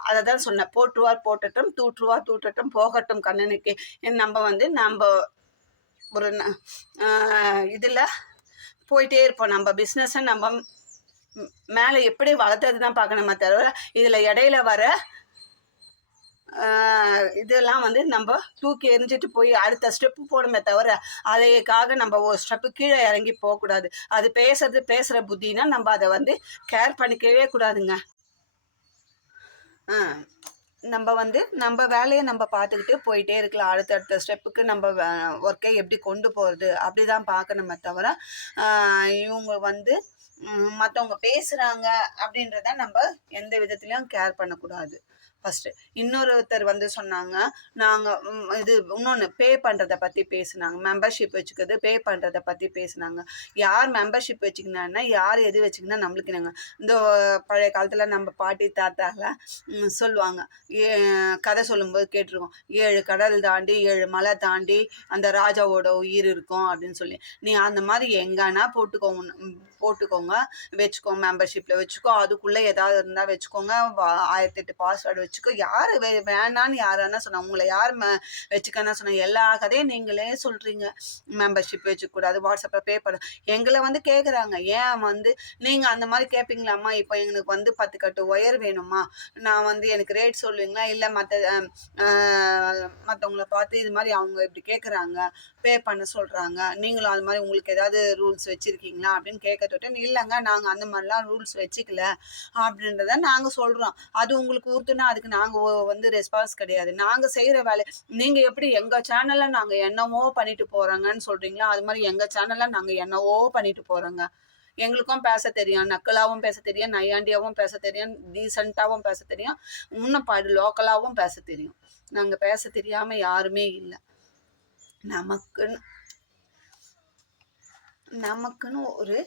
அதை தான் சொன்னேன், போட்டுருவார் போட்டட்டும், தூட்டுருவார் தூட்டட்டும், போகட்டும் கண்ணனுக்கு. நம்ம ஒரு இதில் போயிட்டே இருப்போம். நம்ம பிஸ்னஸை நம்ம மேலே எப்படி வளர்த்தது தான் பார்க்கணுமே தவிர இதில் இடையில வர இதெல்லாம் வந்து நம்ம தூக்கி எரிஞ்சிட்டு போய் அடுத்த ஸ்டெப்பு போடுமே தவிர அதைக்காக நம்ம ஒரு ஸ்டெப்பு கீழே இறங்கி போகக்கூடாது. அது பேசுகிற புத்தினா நம்ம அதை வந்து கேர் பண்ணிக்கவே கூடாதுங்க. நம்ம வந்து நம்ம வேலையை நம்ம பார்த்துக்கிட்டு போயிட்டே இருக்கலாம். அடுத்தடுத்த ஸ்டெப்புக்கு நம்ம ஒர்க்கை எப்படி கொண்டு போகிறது அப்படி தான் பார்க்கணுமே தவிர இவங்க வந்து மற்றவங்க பேசுகிறாங்க அப்படின்றத நம்ம எந்த விதத்துலையும் கேர் பண்ணக்கூடாது. ஃபஸ்ட்டு இன்னொருத்தர் வந்து சொன்னாங்க, நாங்கள் இது இன்னொன்று பே பண்ணுறதை பற்றி பேசுனாங்க. மெம்பர்ஷிப் வச்சுக்கிறது பே பண்ணுறதை பற்றி பேசுனாங்க. யார் மெம்பர்ஷிப் வச்சுக்கினான்னா யார் எது வச்சுக்கினா நம்மளுக்கு நாங்கள் இந்த பழைய காலத்தில் நம்ம பாட்டி தாத்தாலாம் சொல்லுவாங்க, கதை சொல்லும்போது கேட்டிருக்கோம், 7 கடல் தாண்டி 7 மலை தாண்டி அந்த ராஜாவோட உயிர் இருக்கும் அப்படின்னு சொல்லி. நீ அந்த மாதிரி எங்கன்னா போட்டுக்கோங்க வச்சுக்கோங்க, மெம்பர்ஷிப்பில் வச்சுக்கோ, அதுக்குள்ளே ஏதாவது இருந்தால் வச்சுக்கோங்க, 1008 பாஸ்வேர்டு வச்சுக்கோ. யார் வேணான்னு யாரானா சொன்னாங்க? உங்களை யார் வச்சுக்கன்னா சொன்னாங்க? எல்லா கதையும் நீங்களே சொல்கிறீங்க. மெம்பர்ஷிப் வச்சுக்கூடாது, வாட்ஸ்அப்பில் பே பண்ண. எங்களை வந்து கேட்குறாங்க, ஏன் வந்து நீங்கள் அந்த மாதிரி கேட்பீங்களாம்மா? இப்போ எங்களுக்கு வந்து 10 கட்டு ஒயர் வேணுமா, நான் வந்து எனக்கு ரேட் சொல்லுவீங்களா? இல்லை மற்றவங்கள பார்த்து இது மாதிரி அவங்க இப்படி கேட்குறாங்க, பே பண்ண சொல்கிறாங்க, நீங்களும் அது மாதிரி உங்களுக்கு ஏதாவது ரூல்ஸ் வச்சுருக்கீங்களா அப்படின்னு கேட்க தொட்டு, இல்லைங்க நாங்கள் அந்த மாதிரிலாம் ரூல்ஸ் வச்சுக்கல அப்படின்றத நாங்கள் சொல்கிறோம். அது உங்களுக்கு ஊற்றுனா அதுக்கு நாங்கள் வந்து ரெஸ்பான்ஸ் கிடையாது. நாங்கள் செய்கிற வேலை நீங்கள் எப்படி எங்கள் சேனலில் நாங்கள் என்னவோ பண்ணிட்டு போகிறோங்கன்னு சொல்கிறீங்களோ, அது மாதிரி எங்கள் சேனலில் நாங்கள் என்னவோ பண்ணிட்டு போகிறோங்க. எங்களுக்கும் பேச தெரியும், நக்கலாகவும் பேச தெரியும், நையாண்டியாகவும் பேச தெரியும், டீசெண்டாகவும் பேச தெரியும், இன்னும் லோக்கலாகவும் பேச தெரியும். நாங்கள் பேச தெரியாமல் யாருமே இல்லை. நமக்குன்னு ஒரு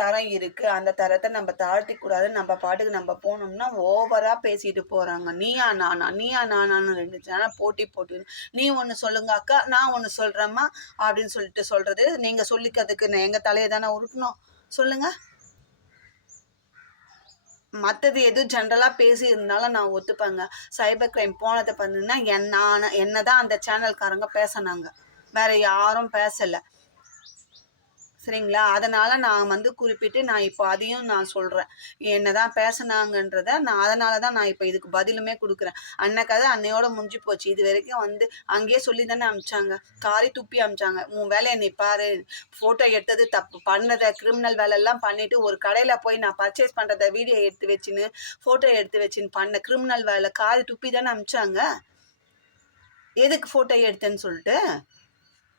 தரம் இருக்குது. அந்த தரத்தை நம்ம தாழ்த்திக்கூடாது. நம்ம பாட்டுக்கு நம்ம போனோம்னா ஓவராக பேசிட்டு போகிறாங்க. நீயா நானான்னு 2 சேனல் போட்டு நீ ஒன்று சொல்லுங்க அக்கா, நான் ஒன்று சொல்கிறேம்மா அப்படின்னு சொல்கிறது. நீங்கள் சொல்லிக்கிறதுக்கு எங்கள் தலையை தானே உருட்டணும்? சொல்லுங்கள். மற்றது எதுவும் ஜென்ரலாக பேசி இருந்தாலும் நான் ஒத்துப்பேங்க. சைபர் கிரைம் போனதை பார்த்தீங்கன்னா என்ன தான் அந்த சேனல்காரங்க பேசினாங்க, வேற யாரும் பேசலை. சரிங்களா? அதனால் நான் வந்து குறிப்பிட்டு நான் இப்போ அதையும் நான் சொல்கிறேன். என்னதான் பேசுனாங்கன்றத அதனால தான் நான் இப்போ இதுக்கு பதிலுமே கொடுக்குறேன். அன்னைக்கதை அன்னையோட முடிஞ்சு போச்சு. இது வரைக்கும் வந்து அங்கேயே சொல்லி தானே அனுப்பிச்சாங்க, காரி துப்பி அனுப்பிச்சாங்க. உன் வேலையை நீ பாரு, ஃபோட்டோ எடுத்தது தப்பு, பண்ணதை கிரிமினல் வேலையெல்லாம் பண்ணிவிட்டு ஒரு கடையில் போய் நான் பர்ச்சேஸ் பண்ணுறத வீடியோ எடுத்து வச்சுன்னு ஃபோட்டோ எடுத்து வச்சுன்னு பண்ண கிரிமினல் வேலை காரி துப்பி தானே அனுப்பிச்சாங்க. எதுக்கு ஃபோட்டோ எடுத்தேன்னு சொல்லிட்டு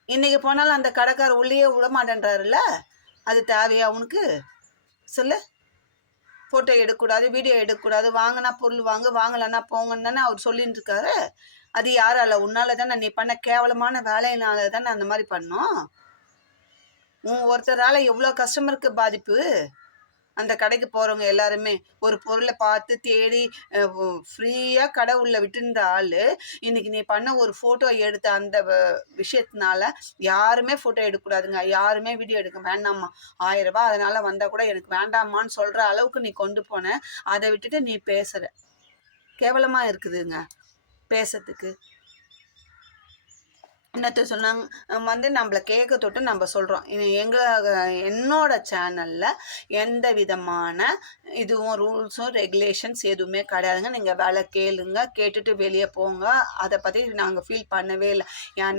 இன்றைக்கி போனாலும் அந்த கடைக்கார உள்ளேயே விட மாட்டேன்றாருல்ல, அது தேவையா உனக்கு? சொல்லு. ஃபோட்டோ எடுக்கக்கூடாது, வீடியோ எடுக்கக்கூடாது, வாங்கினா பொருள் வாங்கலைன்னா போங்கன்னு தானே அவர் சொல்லிட்டு இருக்காரு. அது யாரால? உன்னால தானே, நீ பண்ண கேவலமான வேலையினால தானே அந்த மாதிரி பண்ணோம். ஒருத்தரால் எவ்வளோ கஸ்டமருக்கு பாதிப்பு. அந்த கடைக்கு போகிறவங்க எல்லாருமே ஒரு பொருளை பார்த்து தேடி ஃப்ரீயாக கடை உள்ள விட்டுருந்த ஆள் இன்னைக்கு நீ பண்ண ஒரு ஃபோட்டோ எடுத்த அந்த விஷயத்தினால யாருமே ஃபோட்டோ எடுக்கக்கூடாதுங்க, யாருமே வீடியோ எடுக்க வேண்டாமா, 1000 ரூபாய் அதனால் வந்தால் கூட எனக்கு வேண்டாமான்னு சொல்கிற அளவுக்கு நீ கொண்டு போன. அதை விட்டுட்டு நீ பேசுகிற. கேவலமாக இருக்குதுங்க பேசுறதுக்கு. என்னத்த சொன்னாங்க வந்து நம்மளை கேட்க தொட்டு நம்ம சொல்கிறோம். என்னோட சேனலில் எந்த விதமான இதுவும் ரூல்ஸும் ரெகுலேஷன்ஸ் எதுவுமே கிடையாதுங்க. நீங்கள் வேலை கேளுங்க, கேட்டுட்டு வெளியே போங்க. அதை பற்றி நாங்கள் ஃபீல் பண்ணவே இல்லை.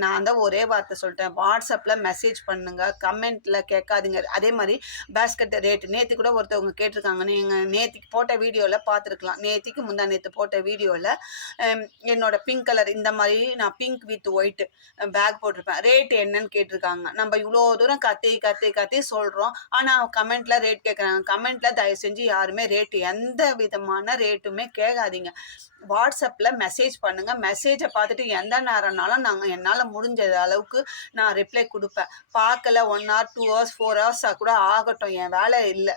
நான் தான் ஒரே வார்த்தை சொல்லிட்டேன், வாட்ஸ்அப்பில் மெசேஜ் பண்ணுங்கள், கமெண்ட்டில் கேட்காதீங்க. அதே மாதிரி பேஸ்கெட் ரேட்டு நேற்று கூட ஒருத்தவங்க கேட்டிருக்காங்க, நீங்கள் நேற்றுக்கு போட்ட வீடியோவில் பார்த்துருக்கலாம். முந்தா நேற்று போட்ட வீடியோவில் என்னோட பிங்க் கலர் இந்த மாதிரி நான் பிங்க் வித் ஒயிட்டு பேக் போட்டிருப்பேன், ரேட் என்னன்னு கேட்டிருக்காங்க. நம்ம இவ்வளோ தூரம் கத்தி சொல்கிறோம், ஆனால் கமெண்ட்டில் ரேட் கேட்குறாங்க. கமெண்ட்டில் தயவு செஞ்சு யாருமே எந்த விதமான ரேட்டுமே கேட்காதீங்க. வாட்ஸ்அப்பில் மெசேஜ் பண்ணுங்கள். மெசேஜை பார்த்துட்டு எந்த நேரம்னாலும் என்னால் முடிஞ்ச அளவுக்கு நான் ரிப்ளை கொடுப்பேன். பார்க்கல 1 hour 2 hours 4 hours கூட ஆகட்டும், என் வேலை இல்லை,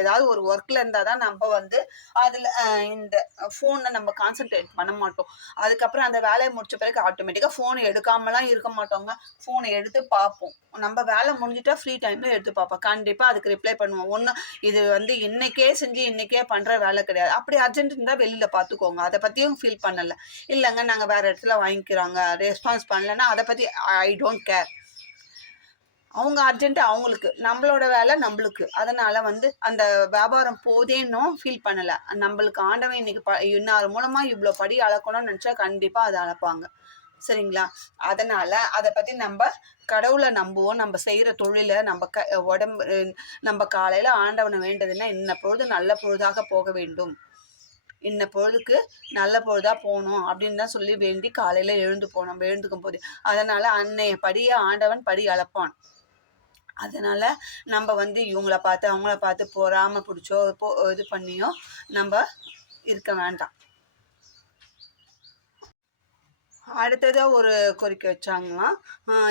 ஏதாவது ஒரு ஒர்க்கில் இருந்தால் தான் நம்ம வந்து அதில் இந்த ஃபோனை நம்ம கான்சன்ட்ரேட் பண்ண மாட்டோம். அதுக்கப்புறம் அந்த வேலையை முடிச்ச பிறகு ஆட்டோமேட்டிக்காக ஃபோன் எடுக்காமலாம் இருக்க மாட்டோங்க, ஃபோனை எடுத்து பார்ப்போம். நம்ம வேலை முடிஞ்சிட்டா ஃப்ரீ டைமில் எடுத்து பார்ப்போம், கண்டிப்பாக அதுக்கு ரிப்ளை பண்ணுவோம். ஒன்றும் இது வந்து இன்றைக்கே செஞ்சு இன்றைக்கே பண்ணுற வேலை கிடையாது. அப்படி அர்ஜென்ட் இருந்தால் வெளியில் பார்த்துக்கோங்க, அதை பற்றியும் ஃபீல் பண்ணலை. இல்லைங்க நாங்கள் வேறு இடத்துல வாங்கிக்கிறாங்க, ரெஸ்பான்ஸ் பண்ணலைன்னா அதை பற்றி ஐ டோன்ட் கேர். அவங்க அர்ஜென்ட்டு அவங்களுக்கு, நம்மளோட வேலை நம்மளுக்கு. அதனால வந்து அந்த வியாபாரம் போதேன்னும் ஃபீல் பண்ணல. நம்மளுக்கு ஆண்டவன் இன்னைக்கு இன்னார் மூலமா இவ்ளோ படி அளக்கணும்னு நெனச்சா கண்டிப்பா அத அளப்பாங்க. சரிங்களா? அதனால அத பத்தி நம்ப கடவுள நம்புவோம். நம்ப செய்ற தொழில நம்ப உடம்பு நம்ப காலையில ஆண்டவன வேண்டுதுன்னா, "இன்ன பொழுது நல்ல பொழுதாக போக வேண்டும். இன்ன பொழுதுக்கு நல்ல பொழுதா போணும்." அப்படின்னு தான் சொல்லி வேண்டி காலையில எழுந்துப்போம். நம்ம எழுந்துக்கும்போது. அதனால அன்னைய படிய ஆண்டவன் படி அளப்பான். அதனால நம்ப வந்து இவங்கள பார்த்து, அவங்கள பார்த்து பொறாம புடிச்சோ, இது பண்ணியோ நம்ப இருக்க வேண்டாம். அடுத்ததா ஒரு கோரிக்கை வச்சாங்களாம்.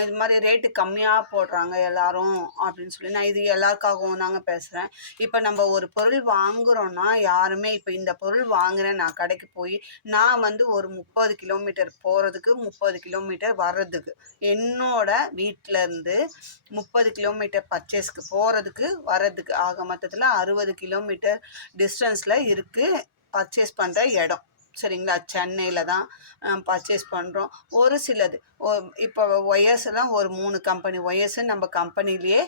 இது மாரி ரேட்டு கம்மியா போடுறாங்க எல்லாரும் அப்படின்னு சொல்லி. நான் இது எல்லாருக்காகவும் தாங்க பேசுறேன். இப்ப நம்ப ஒரு பொருள் வாங்குறோம்னா, யாருமே இப்ப இந்த பொருள் வாங்குறேன் நான் கடைக்கு போய், நான் வந்து ஒரு 30 கிலோமீட்டர் போறதுக்கு, 30 கிலோமீட்டர் வர்றதுக்கு. என்னோட வீட்லருந்து 30 கிலோமீட்டர் பர்ச்சேஸ்க்கு போறதுக்கு, வர்றதுக்கு ஆக மொத்தத்துல 60 கிலோமீட்டர் டிஸ்டன்ஸ்ல இருக்கு பர்ச்சேஸ் பண்ற இடம். சரிங்களா? சென்னையில தான் பர்ச்சேஸ் பண்றோம். ஒரு சிலது இப்போ ஒயர்ஸ்லாம் ஒரு 3 கம்பெனி ஒயர்ஸ் நம்ம கம்பெனிலேயே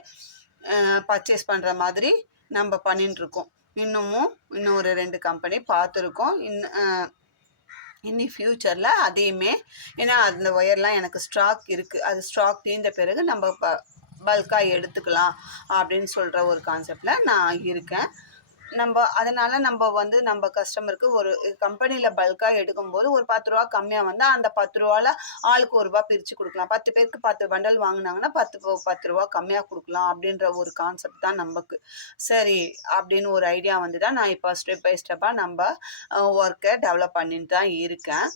பர்ச்சேஸ் பண்ற மாதிரி நம்ம பண்ணிட்டுருக்கோம். இன்னும் ஒரு 2 கம்பெனி பார்த்துருக்கோம். இனி ஃப்யூச்சரில் அதையுமே ஏன்னா அந்த ஒயர்லாம் எனக்கு ஸ்டாக் இருக்குது. அது ஸ்டாக் தீர்ந்த பிறகு நம்ம பல்காக எடுத்துக்கலாம் அப்படின்னு சொல்கிற ஒரு கான்செப்டில் நான் இருக்கேன். அதனால வந்து நம்ம கஸ்டமருக்கு ஒரு கம்பெனியில் பல்காக எடுக்கும்போது ஒரு 10 ரூபா கம்மியாக வந்தால் அந்த 10 ரூபால ஆளுக்கு ஒரு ரூபா பிரித்து கொடுக்கலாம். 10 பேருக்கு 10 பண்டல் வாங்கினாங்கன்னா 10 ரூபா கம்மியாக கொடுக்கலாம் அப்படின்ற ஒரு கான்செப்ட் தான் நமக்கு. சரி அப்படின்னு ஒரு ஐடியா வந்து தான் நான் இப்போ ஸ்டெப் பை ஸ்டெப்பாக நம்ம ஒர்க்கை டெவலப் பண்ணிட்டு தான் இருக்கேன்.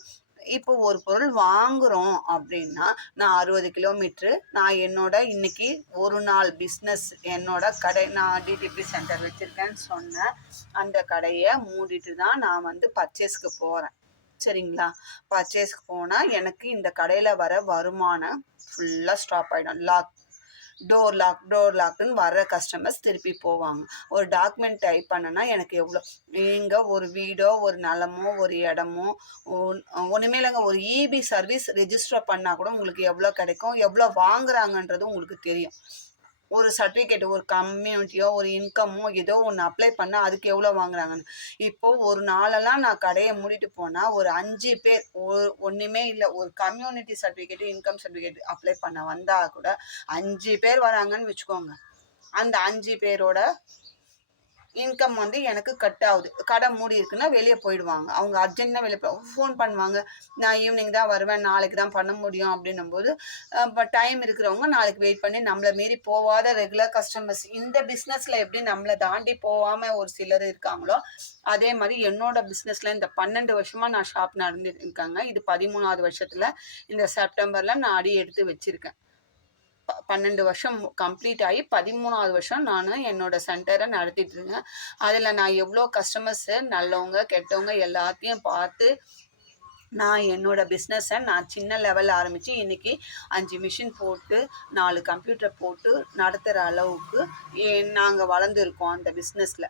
இப்போ ஒரு பொருள் வாங்குறோம் அப்படின்னா, நான் 60 கிலோமீட்டரு நான் என்னோட இன்னைக்கு ஒரு நாள் பிஸ்னஸ் என்னோட கடை நான் டிடிபி சென்டர் வச்சிருக்கேன்னு சொன்னேன். அந்த கடைய மூடிட்டு தான் நான் வந்து பர்ச்சேஸ்க்கு போறேன். சரிங்களா? பர்ச்சேஸ்க்கு போனா எனக்கு இந்த கடையில வர வருமானம் ஃபுல்லா ஸ்டாப் ஆயிடும். டோர் லாக்ன்னு வர்ற கஸ்டமர்ஸ் திருப்பி போவாங்க. ஒரு டாக்குமெண்ட் டைப் பண்ணனா எனக்கு எவ்வளோ நீங்க ஒரு வீடோ, ஒரு நிலமோ, ஒரு இடமோ ஒண்ணுமே இல்லைங்க. ஒரு ஈபி சர்வீஸ் ரெஜிஸ்டர் பண்ணா கூட உங்களுக்கு எவ்வளோ கிடைக்கும், எவ்வளோ வாங்குறாங்கன்றது உங்களுக்கு தெரியும். ஒரு சர்டிஃபிகேட் ஒரு கம்யூனிட்டியோ, ஒரு இன்கமோ ஏதோ ஒண்ணு அப்ளை பண்ணா அதுக்கு எவ்வளோ வாங்குறாங்கன்னு. இப்போ ஒரு நாளெல்லாம் நான் கடைய மூடிட்டு போனா, ஒரு 5 பேர் ஒண்ணுமே இல்ல. ஒரு community certificate, income certificate apply பண்ண வந்தா கூட 5 பேர் வராங்கன்னு வச்சுக்கோங்க. அந்த 5 பேரோட இன்கம் வந்து எனக்கு கட் ஆகுது. கடை மூடி இருக்குன்னா வெளிய போயிடுவாங்க. அவங்க அர்ஜென்ட்னா வெளிய ஃபோன் பண்ணுவாங்க. நான் ஈவினிங் தான் வருவேன். நாளைக்கு தான் பண்ண முடியும் அப்படின்னும்போது, டைம் இருக்கிறவங்க நாளைக்கு வெயிட் பண்ணி நம்மள மீறி போவாத ரெகுலர் கஸ்டமர்ஸ் இந்த பிசினஸ்ல எப்படி நம்மள தாண்டி போவாம ஒரு சிலர் இருக்காங்களோ, அதே மாரி என்னோட பிசினஸ்ல இந்த 12 வருஷமா நான் ஷாப் நடத்திருக்காங்க. இது 13வது வருஷத்துல இந்த செப்டம்பர்ல நான் அடி எடுத்து வச்சிருக்கேன். 12 வருஷம் கம்ப்ளீட் ஆகி 13வது வருஷம் நானு என்னோட சென்டரை நடத்திட்டு இருக்கேன். அதுல நான் எவ்வளோ கஸ்டமர்ஸ் நல்லவங்க, கெட்டவங்க எல்லாத்தையும் பார்த்து நான் என்னோட பிஸ்னஸை நான் சின்ன லெவல்ல ஆரம்பிச்சு இன்னைக்கு 5 மிஷின் போட்டு 4 கம்ப்யூட்டர் போட்டு நடத்துகிற அளவுக்கு நாங்கள் வளர்ந்துருக்கோம் அந்த பிஸ்னஸில்.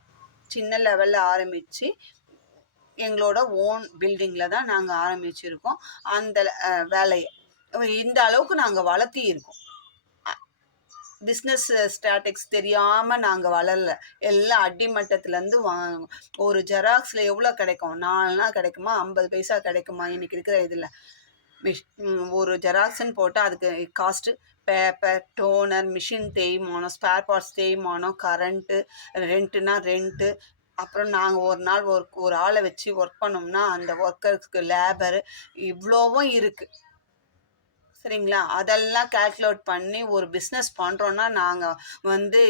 சின்ன லெவல்ல ஆரம்பிச்சு எங்களோட ஓன் பில்டிங்கில் தான் நாங்கள் ஆரம்பிச்சிருக்கோம் அந்த வேலையை. இந்த அளவுக்கு நாங்கள் வளர்த்தி இருக்கோம். பிஸ்னஸ் ஸ்டாட்டிக்ஸ் தெரியாம நாங்க வளரல. எல்லாம் அடிமட்டத்துலேருந்து ஒரு ஜெராக்ஸ்ல எவ்வளோ கிடைக்கும்? 4 கிடைக்குமா? 50 பைசா கிடைக்குமா? இன்னைக்கு இருக்கிற இதுல. ஒரு ஜெராக்ஸ்ன்னு போட்டா அதுக்கு காஸ்ட்டு பேப்பர், டோனர், மிஷின் தேய்மானம், ஸ்பேர் பார்ட்ஸ் தேய்மானம், கரண்ட்டு, ரெண்ட்டுனா ரெண்ட்டு. அப்புறம் நாங்க ஒரு நாள் ஒரு ஆளை வச்சு ஒர்க் பண்ணோம்னா அந்த ஒர்க்கர்ஸ்க்கு லேபர் இவ்வளவும் இருக்கு. சரிங்களா? அதெல்லாம் கால்குலேட் பண்ணி ஒரு பிஸ்னஸ் பண்றோம்னா, நாங்க வந்து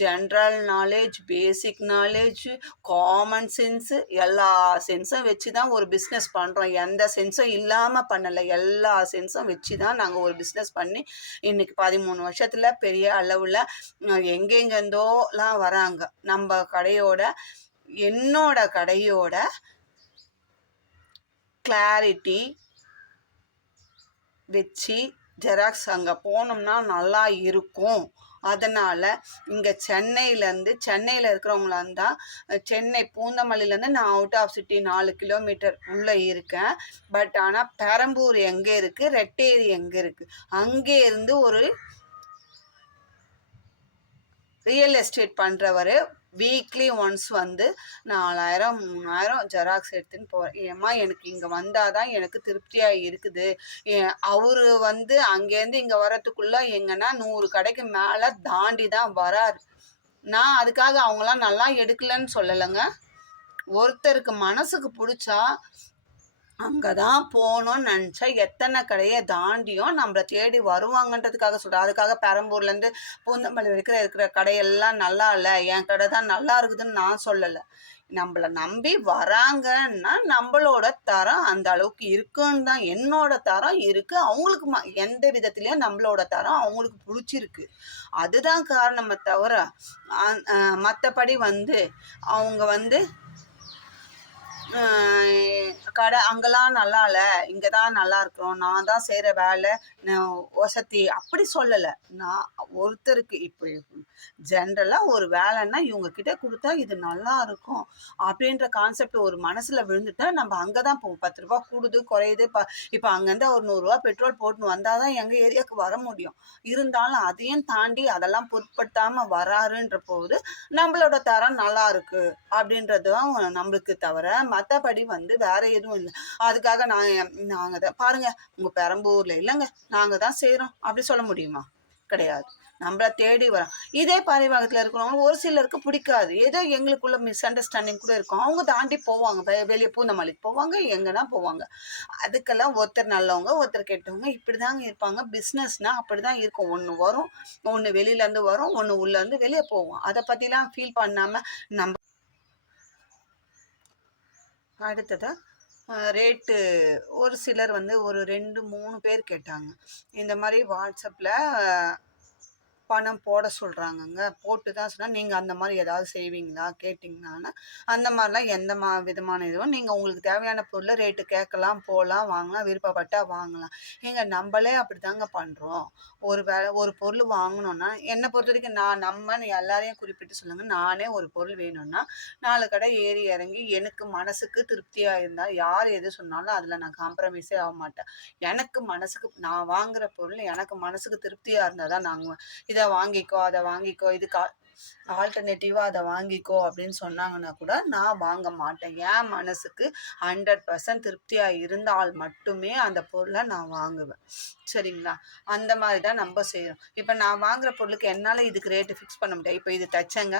ஜென்ரல் நாலேட்ஜ், பேசிக் நாலேட்ஜ், காமன் சென்ஸ் எல்லா சென்ஸும் வச்சு தான் ஒரு பிஸ்னஸ் பண்றோம். எந்த சென்ஸும் இல்லாம பண்ணல. எல்லா சென்ஸும் வச்சு தான் நாங்க ஒரு பிஸ்னஸ் பண்ணி, இன்னைக்கு 13 வருஷத்துல பெரிய அளவுல எங்கெங்கேருந்தோலாம் வராங்க. என்னோட கடையோட கிளாரிட்டி வச்சு ஜெராக்ஸ் அங்கே போனோம்னா நல்லா இருக்கும். அதனால் இங்கே சென்னையில் இருக்கிறவங்களா இருந்தால் சென்னை பூந்தமல்லியிலேருந்து நான் அவுட் ஆஃப் சிட்டி 4 கிலோமீட்டர் உள்ளே இருக்கேன். பட் ஆனால் பெரம்பூர் எங்கே இருக்குது, ரெட்டேரி எங்கே இருக்குது, அங்கே இருந்து ஒரு ரியல் எஸ்டேட் பண்ணுறவர் வீக்லி ஒன்ஸ் வந்து 4000 3000 ஜெராக்ஸ் எடுத்துன்னு போவார். ஏம்மா எனக்கு இங்கே வந்தால் தான் எனக்கு திருப்தியாக இருக்குது. அவரு வந்து அங்கேருந்து இங்கே வரத்துக்குள்ளே எங்கன்னா 100 கடைக்கு மேலே தாண்டி தான் வராரு. நான் அதுக்காக அவங்களாம் நல்லா எடுக்கலன்னு சொல்லலைங்க. ஒருத்தருக்கு மனசுக்கு பிடிச்சா அங்கே தான் போகணும்னு நினச்சா எத்தனை கடையை தாண்டியும் நம்மளை தேடி வருவாங்கன்றதுக்காக சொல்கிறேன். அதுக்காக பெரம்பூர்லேருந்து பூந்தமல்லி வரைக்கும் இருக்கிற கடையெல்லாம் நல்லா இல்லை, என் கடை தான் நல்லா இருக்குதுன்னு நான் சொல்லலை. நம்மளை நம்பி வராங்கன்னா நம்மளோட தரம் அந்த அளவுக்கு இருக்குன்னு தான் என்னோட தரம் இருக்குது. அவங்களுக்கு எந்த விதத்துலேயும் நம்மளோட தரம் அவங்களுக்கு பிடிச்சிருக்கு. அதுதான் காரணமே தவிர மற்றபடி வந்து அவங்க வந்து கடை அங்கெல்லாம் நல்லா இல்லை, இங்கே தான் நல்லா இருக்கிறோம், நான் தான் செய்கிற வேலை வசதி அப்படி சொல்லலை. நான் ஒருத்தருக்கு இப்போ ஜென்ரலாக ஒரு வேலைன்னா இவங்க கிட்ட கொடுத்தா இது நல்லா இருக்கும் அப்படின்ற கான்செப்ட் ஒரு மனசில் விழுந்துட்டா நம்ம அங்கே தான் போவோம். 10 ரூபா கூடுது குறையுது. இப்போ அங்கேருந்து ஒரு 100 ரூபா பெட்ரோல் போட்டுன்னு வந்தால் தான் எங்கள் ஏரியாவுக்கு வர முடியும். இருந்தாலும் அதையும் தாண்டி அதெல்லாம் பொருட்படுத்தாமல் வராருன்ற போது நம்மளோட தரம் நல்லா இருக்கு அப்படின்றது தான் நம்மளுக்கு தவிர மற்றபடி வந்து வேற எதுவும் இல்லை. அதுக்காக நாங்கள் தான் பாருங்க உங்கள் பெரம்பூரில் இல்லைங்க நாங்கள் தான் செய்கிறோம் அப்படி சொல்ல முடியுமா? கிடையாது. நம்மளை தேடி வரோம். இதே பாரிவாகத்தில் இருக்கிறவங்க ஒரு சிலருக்கு பிடிக்காது, ஏதோ எங்களுக்குள்ள மிஸ் அண்டர்ஸ்டாண்டிங் கூட இருக்கும். அவங்க தாண்டி போவாங்க, வெளியே பூந்தமல்லிக்கு போவாங்க, எங்கன்னா போவாங்க. அதுக்கெல்லாம் ஒருத்தர் நல்லவங்க ஒருத்தர் கெட்டவங்க இப்படி தாங்க இருப்பாங்க. பிஸ்னஸ்னால் அப்படி தான் இருக்கும். ஒன்று வரும், ஒன்று வெளியிலேருந்து வரும், ஒன்று உள்ளேருந்து வெளியே போவோம். அதை பற்றிலாம் ஃபீல் பண்ணாமல் நம்ம அடுத்ததா ரேட்டு ஒரு சிலர் வந்து ஒரு 2 3 பேர் கேட்டாங்க. இந்த மாதிரி வாட்ஸ்அப்பில் பணம் போட சொல்கிறாங்கங்க. போட்டு தான் சொன்னால் நீங்கள் அந்த மாதிரி ஏதாவது செய்வீங்களா கேட்டிங்கன்னா, அந்த மாதிரிலாம் எந்த விதமான இதுவும் நீங்கள் உங்களுக்கு தேவையான பொருளை ரேட்டு கேட்கலாம், போகலாம், வாங்கலாம், விருப்பப்பட்டால் வாங்கலாம். நம்மளே அப்படி தாங்க பண்ணுறோம். ஒரு பொருள் வாங்கணுன்னா என்னை பொறுத்த வரைக்கும் நம்மன்னு எல்லாரையும் குறிப்பிட்டு சொல்லுங்க. நானே ஒரு பொருள் வேணும்னா 4 கடை ஏறி இறங்கி எனக்கு மனசுக்கு திருப்தியாக இருந்தால் யார் எது சொன்னாலும் அதில் நான் காம்ப்ரமைஸே ஆக மாட்டேன். எனக்கு மனசுக்கு நான் வாங்குகிற பொருள் எனக்கு மனசுக்கு திருப்தியாக இருந்தால் தான் நாங்கள் இதை வாங்கிக்கோ அதை வாங்கிக்கோ இதுக்கு ஆல்டர்னேட்டிவாக அதை வாங்கிக்கோ அப்படின்னு சொன்னாங்கன்னா கூட நான் வாங்க மாட்டேன். என் மனசுக்கு 100% திருப்தியாக இருந்தால் மட்டுமே அந்த பொருளை நான் வாங்குவேன். சரிங்களா? அந்த மாதிரி தான் நம்ம செய்கிறோம். இப்போ நான் வாங்குகிற பொருளுக்கு என்னால் இதுக்கு ரேட்டு ஃபிக்ஸ் பண்ண முடியாது. இப்போ இது தைச்சங்க,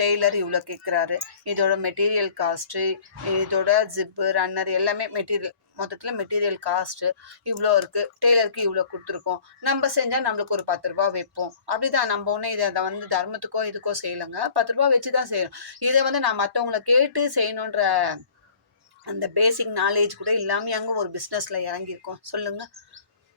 டெய்லர் இவ்வளோ கேட்குறாரு, இதோட மெட்டீரியல் காஸ்ட்டு, இதோட ஜிப்பு ரன்னர் எல்லாமே மொத்தத்தில் மெட்டீரியல் காஸ்ட்டு இவ்வளோ இருக்குது, டெய்லருக்கு இவ்வளோ கொடுத்துருக்கோம், நம்ம செஞ்சால் நம்மளுக்கு ஒரு 10 ரூபா வைப்போம். அப்படி தான் நம்ம ஒன்றும் இதை வந்து தர்மத்துக்கோ இதுக்கோ செய்யலைங்க. 10 ரூபா வச்சு தான் செய்கிறோம். இதை வந்து நான் மற்றவங்கள கேட்டு செய்யணுன்ற அந்த பேசிக் நாலேஜ் கூட இல்லாமல் எங்கே ஒரு பிஸ்னஸில் இறங்கியிருக்கோம் சொல்லுங்கள்?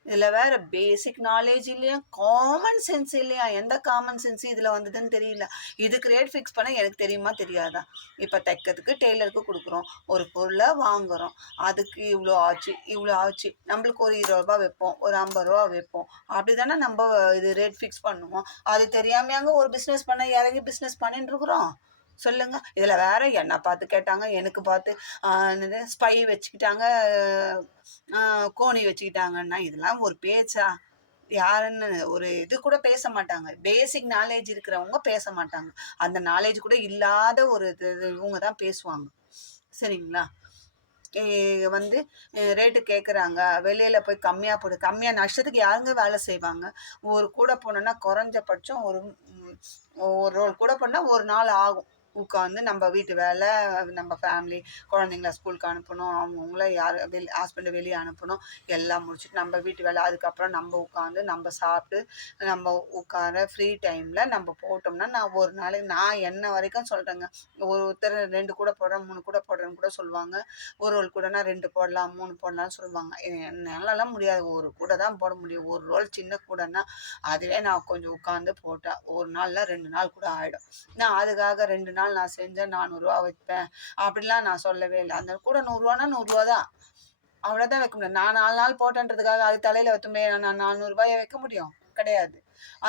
இதில் வேறு பேசிக் நாலேஜ் இல்லையா, காமன் சென்ஸ் இல்லையா? எந்த காமன் சென்ஸ் இதில் வந்ததுன்னு தெரியல. இதுக்கு ரேட் ஃபிக்ஸ் பண்ண எனக்கு தெரியுமா தெரியாதா? இப்போ தைக்கிறதுக்கு டெய்லருக்கு கொடுக்குறோம், ஒரு பொருளை வாங்குகிறோம், அதுக்கு இவ்வளோ ஆச்சு, நம்மளுக்கு ஒரு 20 ரூபா வைப்போம், ஒரு 50 ரூபா வைப்போம். அப்படி தானே நம்ம இது ரேட் ஃபிக்ஸ் பண்ணுவோம். அது தெரியாமையாங்க ஒரு பிஸ்னஸ் பண்ண இறங்கி பிஸ்னஸ் பண்ணிட்டு இருக்கிறோம் சொல்லுங்கள்? இதில் வேற என்ன பார்த்து கேட்டாங்க, எனக்கு பார்த்து ஸ்பை வச்சுக்கிட்டாங்க, கோணி வச்சுக்கிட்டாங்கன்னா இதெல்லாம் ஒரு பேச்சா? யாருன்னு ஒரு இது கூட பேச மாட்டாங்க. பேசிக் நாலேஜ் இருக்கிறவங்க பேச மாட்டாங்க. அந்த நாலேஜ் கூட இல்லாத ஒரு இவங்க தான் பேசுவாங்க. சரிங்களா? வந்து ரேட்டு கேட்குறாங்க, வெளியில் போய் கம்மியாக போடு, கம்மியாக நஷ்டத்துக்கு யாருங்க வேலை செய்வாங்க? ஒரு கூட போனோன்னா குறைஞ்சபட்சம் ஒரு ரோல் கூட போனால் ஒரு நாள் ஆகும். உட்காந்து நம்ம வீட்டு வேலை, நம்ம ஃபேமிலி, குழந்தைங்கள ஸ்கூலுக்கு அனுப்பணும், அவங்கவுங்கள ஹஸ்பண்டை வெளியே அனுப்பணும், எல்லாம் முடிச்சுட்டு நம்ம வீட்டு வேலை, அதுக்கப்புறம் நம்ம உட்காந்து நம்ம சாப்பிட்டு நம்ம உட்கார ஃப்ரீ டைமில் நம்ம போட்டோம்னா நான் ஒரு நாளைக்கு நான் என்ன வரைக்கும் சொல்கிறேங்க. ஒருத்தர் 2 கூட போடுறேன் 3 கூட போடுறேன்னு கூட சொல்லுவாங்க. ஒரு கூடனா 2 போடலாம் 3 போடலாம்னு சொல்லுவாங்க. என்னாலலாம் முடியாது. ஒரு கூட தான் போட முடியும். ஒரு ரோல் சின்ன கூடனா அதுவே நான் கொஞ்சம் உட்காந்து போட்டேன் ஒரு நாளில் 2 நாள் கூட ஆகிடும். நான் அதுக்காக 2 நாள் நான் செஞ்சேன் 400 ரூபா வைப்பேன் அப்படிலாம் நான் சொல்லவே இல்லை. அந்த கூட 100 ரூபானா 100 ரூபா தான், அவ்வளோதான் வைக்க முடியும். நான் 4 நாள் போட்டேன்றதுக்காக அது தலையில் வைத்துமே நான் 400 ரூபாயை வைக்க முடியும்? கிடையாது.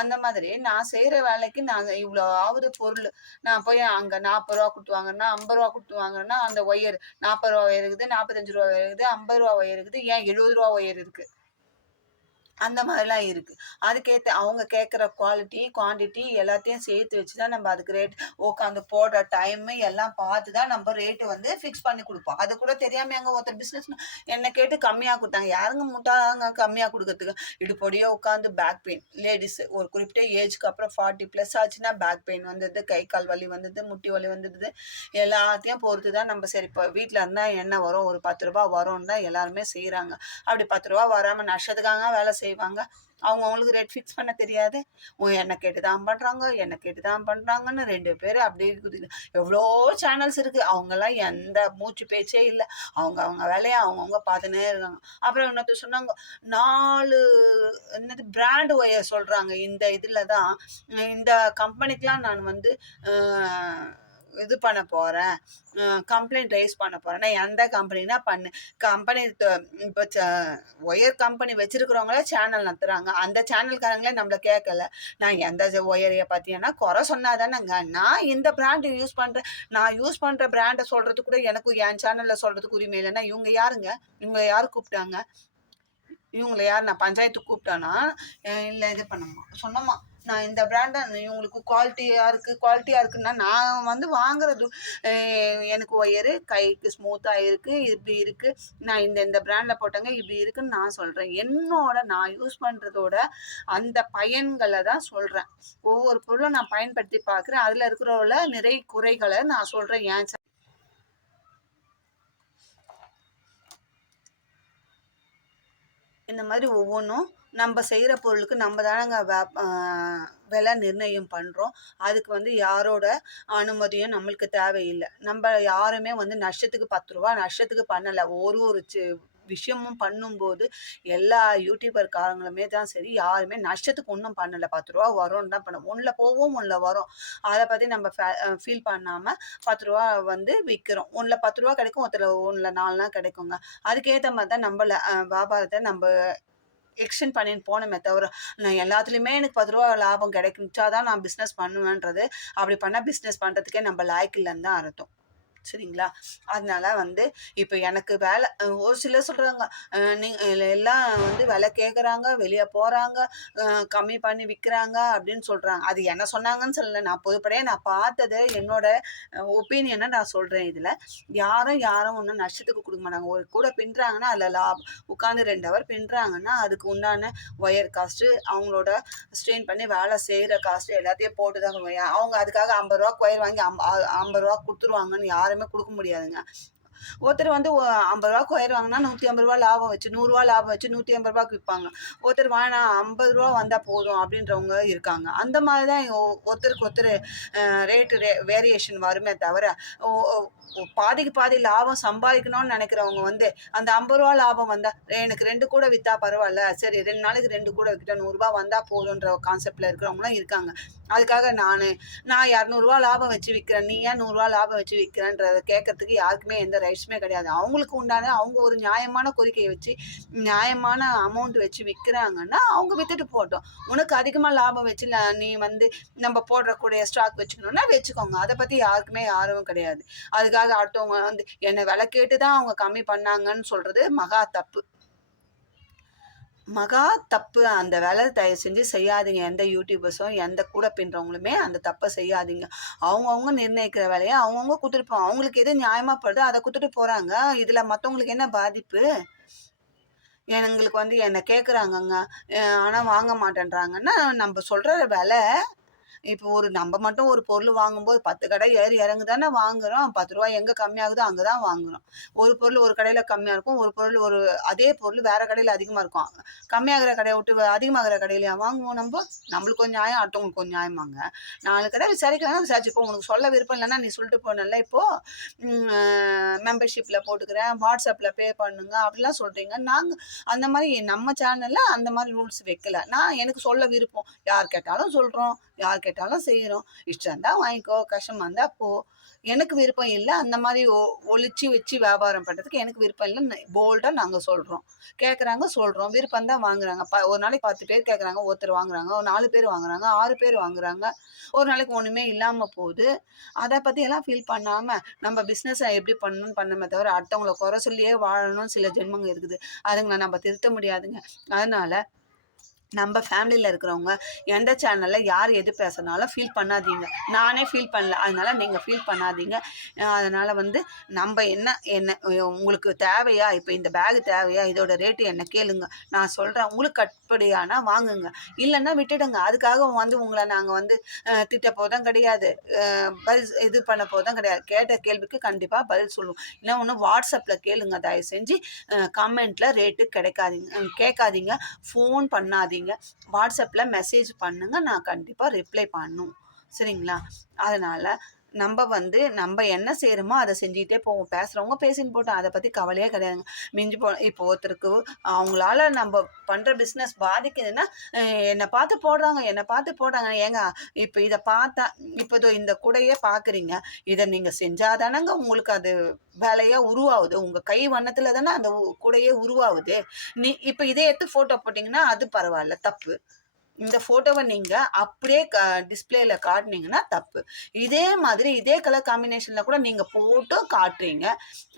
அந்த மாதிரி நான் செய்கிற வேலைக்கு நாங்கள் இவ்வளோ ஆகுது பொருள், நான் போய் அங்கே 40 ரூபா கொடுத்து வாங்கினா 50 ரூபா கொடுத்து வாங்கினா அந்த ஒயர் 40 ரூபா ஒயர் இருக்குது, 45 ரூபா ஒயர் இருக்குது, 50 ரூபா ஒயர் இருக்குது, ஏன் 70 ரூபா ஒயர் இருக்குது. அந்த மாதிரிலாம் இருக்கு. அதுக்கேத்த அவங்க கேட்குற குவாலிட்டி, குவான்டிட்டி எல்லாத்தையும் சேர்த்து வச்சு தான் நம்ம அதுக்கு ரேட் உட்காந்து போடுற டைமு எல்லாம் பார்த்து தான் நம்ம ரேட்டு வந்து ஃபிக்ஸ் பண்ணி குடுப்போம். அது கூட தெரியாம ஒருத்தர் பிசினஸ் என்ன கேட்டு கம்மியா குடுத்தாங்க. யாருங்க முட்டாள்ங்க கம்மியா குடுக்கறதுக்கு? இடுப்பொடியா உட்காந்து பேக் பெயின். லேடீஸ் ஒரு குறிப்பிட்ட ஏஜ்க்கு அப்புறம் 40 பிளஸ் ஆச்சுன்னா பேக் பெயின் வந்துடுது, கை கால் வலி வந்துடுது, முட்டி வலி வந்துடுது. எல்லாத்தையும் பொறுத்து தான் நம்ம சரி இப்போ வீட்ல இருந்தா என்ன வரும்? ஒரு ரூ. 10 வரும்ன்னு தான் எல்லாருமே செய்றாங்க. அப்படி ரூ. 10 வராம நஷ்டத்துக்காக வேலை செய்வாங்க. அவங்கவங்களுக்கு ரேட் ஃபிக்ஸ் பண்ண தெரியாது. என்ன கேட்டு தான் பண்றாங்க, என்ன கேட்டு தான் பண்றாங்கன்னு 2 பேரு அப்படியே எவ்வளோ சேனல்ஸ் இருக்கு. அவங்கலாம் எந்த மூச்சு பேச்சே இல்ல. அவங்க வேலைய அவங்கவங்க பார்த்துன்னே இருக்காங்க. அப்புறம் இன்னொருத்தர் சொன்னாங்க, 4 என்னது பிராண்ட் ஒயர் சொல்றாங்க. இந்த இதுல தான் இந்த கம்பெனிக்குலாம் நான் வந்து அ இது பண்ண போறேன். கம்ப்ளைண்ட் ரைஸ் பண்ண போறேன். நான் எந்த கம்பெனினா பண்ணு. கம்பெனி இப்ப ஒயர் கம்பெனி வச்சிருக்கிறவங்களே சேனல் நடத்துறாங்க. அந்த சேனல்காரங்களே நம்மள கேட்கல. நான் எந்த ஒயரைய பத்தியான குறை சொன்னா தானேங்க. நான் இந்த பிராண்ட் யூஸ் பண்றேன். நான் யூஸ் பண்ற பிராண்ட சொல்றதுக்கு கூட எனக்கு என் சேனல்ல சொல்றதுக்கு உரிமை இல்லைன்னா, இவங்க யாருங்க? இவங்கள யாரு கூப்பிட்டாங்க? இவங்கள யார் நான் பஞ்சாயத்துக்கு கூப்பிட்டானா? இல்ல இது பண்ணோமா சொன்னோமா, நான் இந்த பிராண்ட இவங்களுக்கு குவாலிட்டியா இருக்குன்னா, நான் வந்து வாங்குறது எனக்கு ஒயரு கைக்கு ஸ்மூத்தா இருக்கு, இப்படி இருக்கு. நான் இந்த பிராண்ட்ல போட்டேங்க, இப்படி இருக்குன்னு நான் சொல்றேன். நான் யூஸ் பண்றதோட அந்த பயன்கள தான் சொல்றேன். ஒவ்வொரு பொருளும் நான் பயன்படுத்தி பார்க்குறேன். அதுல இருக்கிற நிறை குறைகள நான் சொல்றேன். இந்த மாதிரி ஒவ்வொன்றும் நம்ம செய்கிற பொருளுக்கு நம்ம தானங்க விலை நிர்ணயம் பண்ணுறோம். அதுக்கு வந்து யாரோட அனுமதியும் நம்மளுக்கு தேவையில்லை. நம்ம யாருமே வந்து நஷ்டத்துக்கு 10 நஷ்டத்துக்கு பண்ணலை. ஒரு விஷயமும் பண்ணும்போது எல்லா யூடியூபர்காரங்களுமே தான் சரி, யாருமே நஷ்டத்துக்கு ஒன்றும் பண்ணலை. 10 வரும்னு தான் பண்ணோம். ஒன்றில் போவோம், ஒன்றில் வரும். அதை பற்றி நம்ம ஃபீல் பண்ணாமல் 10 வந்து விற்கிறோம். ஒன்றில் 10 கிடைக்கும், ஒன்றில் 4 கிடைக்குங்க. அதுக்கேற்ற மாதிரி தான் நம்ம வியாபாரத்தை நம்ம எக்ஸ்டெண்ட் பண்ணின்னு போனோமே தவிர, நான் எல்லாத்துலேயுமே எனக்கு 10 லாபம் கிடைச்சா தான் நான் பிஸ்னஸ் பண்ணுவேன்றது, அப்படி பண்ணால் பிஸ்னஸ் பண்ணுறதுக்கே நம்ம லாய்க்கு இல்லைன்னு தான் அர்த்தம். சரிங்களா? அதனால வந்து இப்ப எனக்கு வேலை ஒரு சிலர் சொல்றாங்க, எல்லாம் வந்து விலை கேட்குறாங்க, வெளிய போறாங்க, கம்மி பண்ணி விற்கிறாங்க அப்படின்னு சொல்றாங்க. அது என்ன சொன்னாங்கன்னு சொல்லல. நான் பொதுப்படையா நான் பார்த்தது என்னோட ஒப்பீனியனை நான் சொல்றேன் இதுல. யாரும் ஒன்றும் நஷ்டத்துக்கு கொடுக்க மாட்டாங்க. ஒரு கூட பின்னுறாங்கன்னா அதில் உட்காந்து 2 ஹவர் பின்னுறாங்கன்னா அதுக்கு உண்டான ஒயர் காஸ்ட்டு, அவங்களோட ஸ்ட்ரெயின் பண்ணி வேலை செய்கிற காஸ்ட்டு எல்லாத்தையும் போட்டு தான் அவங்க அதுக்காக 50 ஒயர் வாங்கி 50 கொடுத்துருவாங்கன்னு யாருமே கொடுக்க முடியாதுங்க. ஒருத்தர் வந்து 50 ஒயர் வாங்கினா 150 லாபம் வச்சு 100 லாபம் வச்சு 150 விற்பாங்க. ஒருத்தர் வேணாம் 50 வந்தா போதும் அப்படின்றவங்க இருக்காங்க. அந்த மாதிரி தான் ஒருத்தருக்கு ஒருத்தர் வேரியேஷன் வருமே தவிர, பாதிக்கு பாதி லாபம் சம்பாதிக்கணும்னு நினைக்கிறவங்க வந்து அந்த 50 லாபம் வந்தா எனக்கு 2 கூட விற்றா பரவாயில்ல, சரி 2 நாளைக்கு 2 கூட விற்கிட்டேன், 100 வந்தா போதுன்ற கான்செப்டில் இருக்கிறவங்களும் இருக்காங்க. அதுக்காக நான் 200 லாபம் வச்சு விற்கிறேன், நீ ஏன் 100 லாபம் வச்சு விற்கிறேன்றதை கேட்கறதுக்கு யாருக்குமே எந்த ரைட்ஸுமே கிடையாது. அவங்களுக்கு உண்டான அவங்க ஒரு நியாயமான கோரிக்கையை வச்சு நியாயமான அமௌண்ட் வச்சு விற்கிறாங்கன்னா அவங்க வித்துட்டு போட்டோம். உனக்கு அதிகமாக லாபம் வச்சு நீ வந்து நம்ம போடுறக்கூடிய ஸ்டாக் வச்சுக்கணும்னா வச்சுக்கோங்க. அதை பற்றி யாரும் கிடையாது. அதுக்காக அடுத்தவங்க வந்து என்னை விலை கேட்டு தான் அவங்க கம்மி பண்ணாங்கன்னு சொல்றது மகா தப்பு. அந்த வேலை தயவு செஞ்சு செய்யாதீங்க. எந்த யூடியூபர்ஸும் எந்த கூட பின்றவங்களுமே அந்த தப்பை செய்யாதீங்க. அவங்கவுங்க நிர்ணயிக்கிற வேலையை அவங்கவுங்க கொடுத்துட்டு அவங்களுக்கு எது நியாயமா படுதோ அதை கொடுத்துட்டு போறாங்க. இதுல மற்றவங்களுக்கு என்ன பாதிப்பு? எங்களுக்கு வந்து என்ன கேட்குறாங்கங்க, ஆனால் வாங்க மாட்டேன்றாங்கன்னா நம்ம சொல்கிற விலை இப்போ நம்ம மட்டும் ஒரு பொருள் வாங்கும்போது 10 கடை ஏறி இறங்கு தானே வாங்குறோம். 10 எங்கே கம்மியாகுதோ அங்கே தான் வாங்குறோம். ஒரு பொருள் ஒரு கடையில் கம்மியாக இருக்கும், ஒரு பொருள் அதே பொருள் வேற கடையில் அதிகமாக இருக்கும். கம்மியாகிற கடையை விட்டு அதிகமாகிற கடையிலையா வாங்குவோம் நம்ம? நம்மளுக்கு கொஞ்சம் நியாயம், அடுத்தவங்களுக்கு கொஞ்சம் நியாயமாங்க. 4 கடை விசாரிச்சுப்போம். உனக்கு சொல்ல விருப்பம் இல்லைன்னா நீ சொல்லிட்டு போனல, இப்போது மெம்பர்ஷிப்பில் போட்டுக்கிறேன், வாட்ஸ்அப்பில் பே பண்ணுங்க அப்படிலாம் சொல்கிறீங்க. நாங்கள் அந்த மாதிரி நம்ம சேனலில் அந்த மாதிரி ரூல்ஸ் வைக்கல. எனக்கு சொல்ல விருப்பம், யார் கேட்டாலும் சொல்கிறோம், யார் கேட்டாலும் செய்கிறோம். இஷ்டம் இருந்தால் வாங்கிக்கோ, கஷ்டமாக இருந்தால் போ. எனக்கு விருப்பம் இல்லை அந்த மாதிரி ஒளிச்சு வச்சு வியாபாரம் பண்ணுறதுக்கு எனக்கு விருப்பம் இல்லைன்னு போல்டாக நாங்கள் சொல்கிறோம். கேட்குறாங்க, சொல்கிறோம். விருப்பம் தான் வாங்குறாங்க. ஒரு நாளைக்கு 10 பேர் கேட்குறாங்க, ஒருத்தர் வாங்குறாங்க, 4 பேர் வாங்குறாங்க, 6 பேர் வாங்குறாங்க. ஒரு நாளைக்கு ஒன்றுமே இல்லாமல் போகுது. அதை பற்றியெல்லாம் ஃபீல் பண்ணாமல் நம்ம பிஸ்னஸை எப்படி பண்ணணும்னு பண்ணமே தவிர அடுத்தவங்கள குறை சொல்லியே வாழணும் சில ஜென்மங்க இருக்குது. அதுங்களை நம்ம திருத்த முடியாதுங்க. அதனால் நம்ம ஃபேமிலியில் இருக்கிறவங்க எந்த சேனலில் யார் எது பேசுனாலும் ஃபீல் பண்ணாதீங்க. நானே ஃபீல் பண்ணல, அதனால நீங்கள் ஃபீல் பண்ணாதீங்க. அதனால் வந்து நம்ம என்ன என்ன உங்களுக்கு தேவையா, இப்போ இந்த பேகு தேவையா, இதோட ரேட்டு என்ன கேளுங்க, நான் சொல்கிறேன். உங்களுக்கு கட்டுப்படியானா வாங்குங்க, இல்லைன்னா விட்டுடுங்க. அதுக்காக வந்து உங்களை நாங்கள் வந்து திட்ட போதும் கிடையாது, பதில் இது பண்ண போதும் கிடையாது. கேட்ட கேள்விக்கு கண்டிப்பாக பதில் சொல்லுவோம். இல்லை ஒன்று வாட்ஸ்அப்பில் கேளுங்க, தயவு செஞ்சு கமெண்ட்டில் ரேட்டு கேட்காதீங்க, ஃபோன் பண்ணாதீங்க, வாட்ஸ்அப்பில் மெசேஜ் பண்ணுங்க, நான் கண்டிப்பாக ரிப்ளை பண்ணும். சரிங்களா? அதனால் நம்ம என்ன செய்கிறோமோ அதை செஞ்சுக்கிட்டே போவோம். பேசுகிறவங்க பேசின்னு போட்டோம், அதை பற்றி கவலையே கிடையாதுங்க. இப்போ ஒருத்தருக்கு அவங்களால நம்ம பண்ணுற பிஸ்னஸ் பாதிக்குதுன்னா என்னை பார்த்து போடுறாங்க. ஏங்க இப்போ இதை பார்த்தா இப்போ இந்த கூடையே பார்க்குறீங்க, இதை நீங்கள் செஞ்சாதானங்க உங்களுக்கு அது வேலையாக உருவாகுது. உங்கள் கை வண்ணத்தில் தானே அந்த கூடையே உருவாகுது. இப்போ இதே எடுத்து ஃபோட்டோ போட்டிங்கன்னா அது பரவாயில்ல, தப்பு. இந்த ஃபோட்டோவை நீங்கள் அப்படியே டிஸ்பிளேல காட்டினீங்கன்னா தப்பு. இதே மாதிரி இதே கலர் காம்பினேஷனில் கூட நீங்கள் போட்டும் காட்டுறீங்க.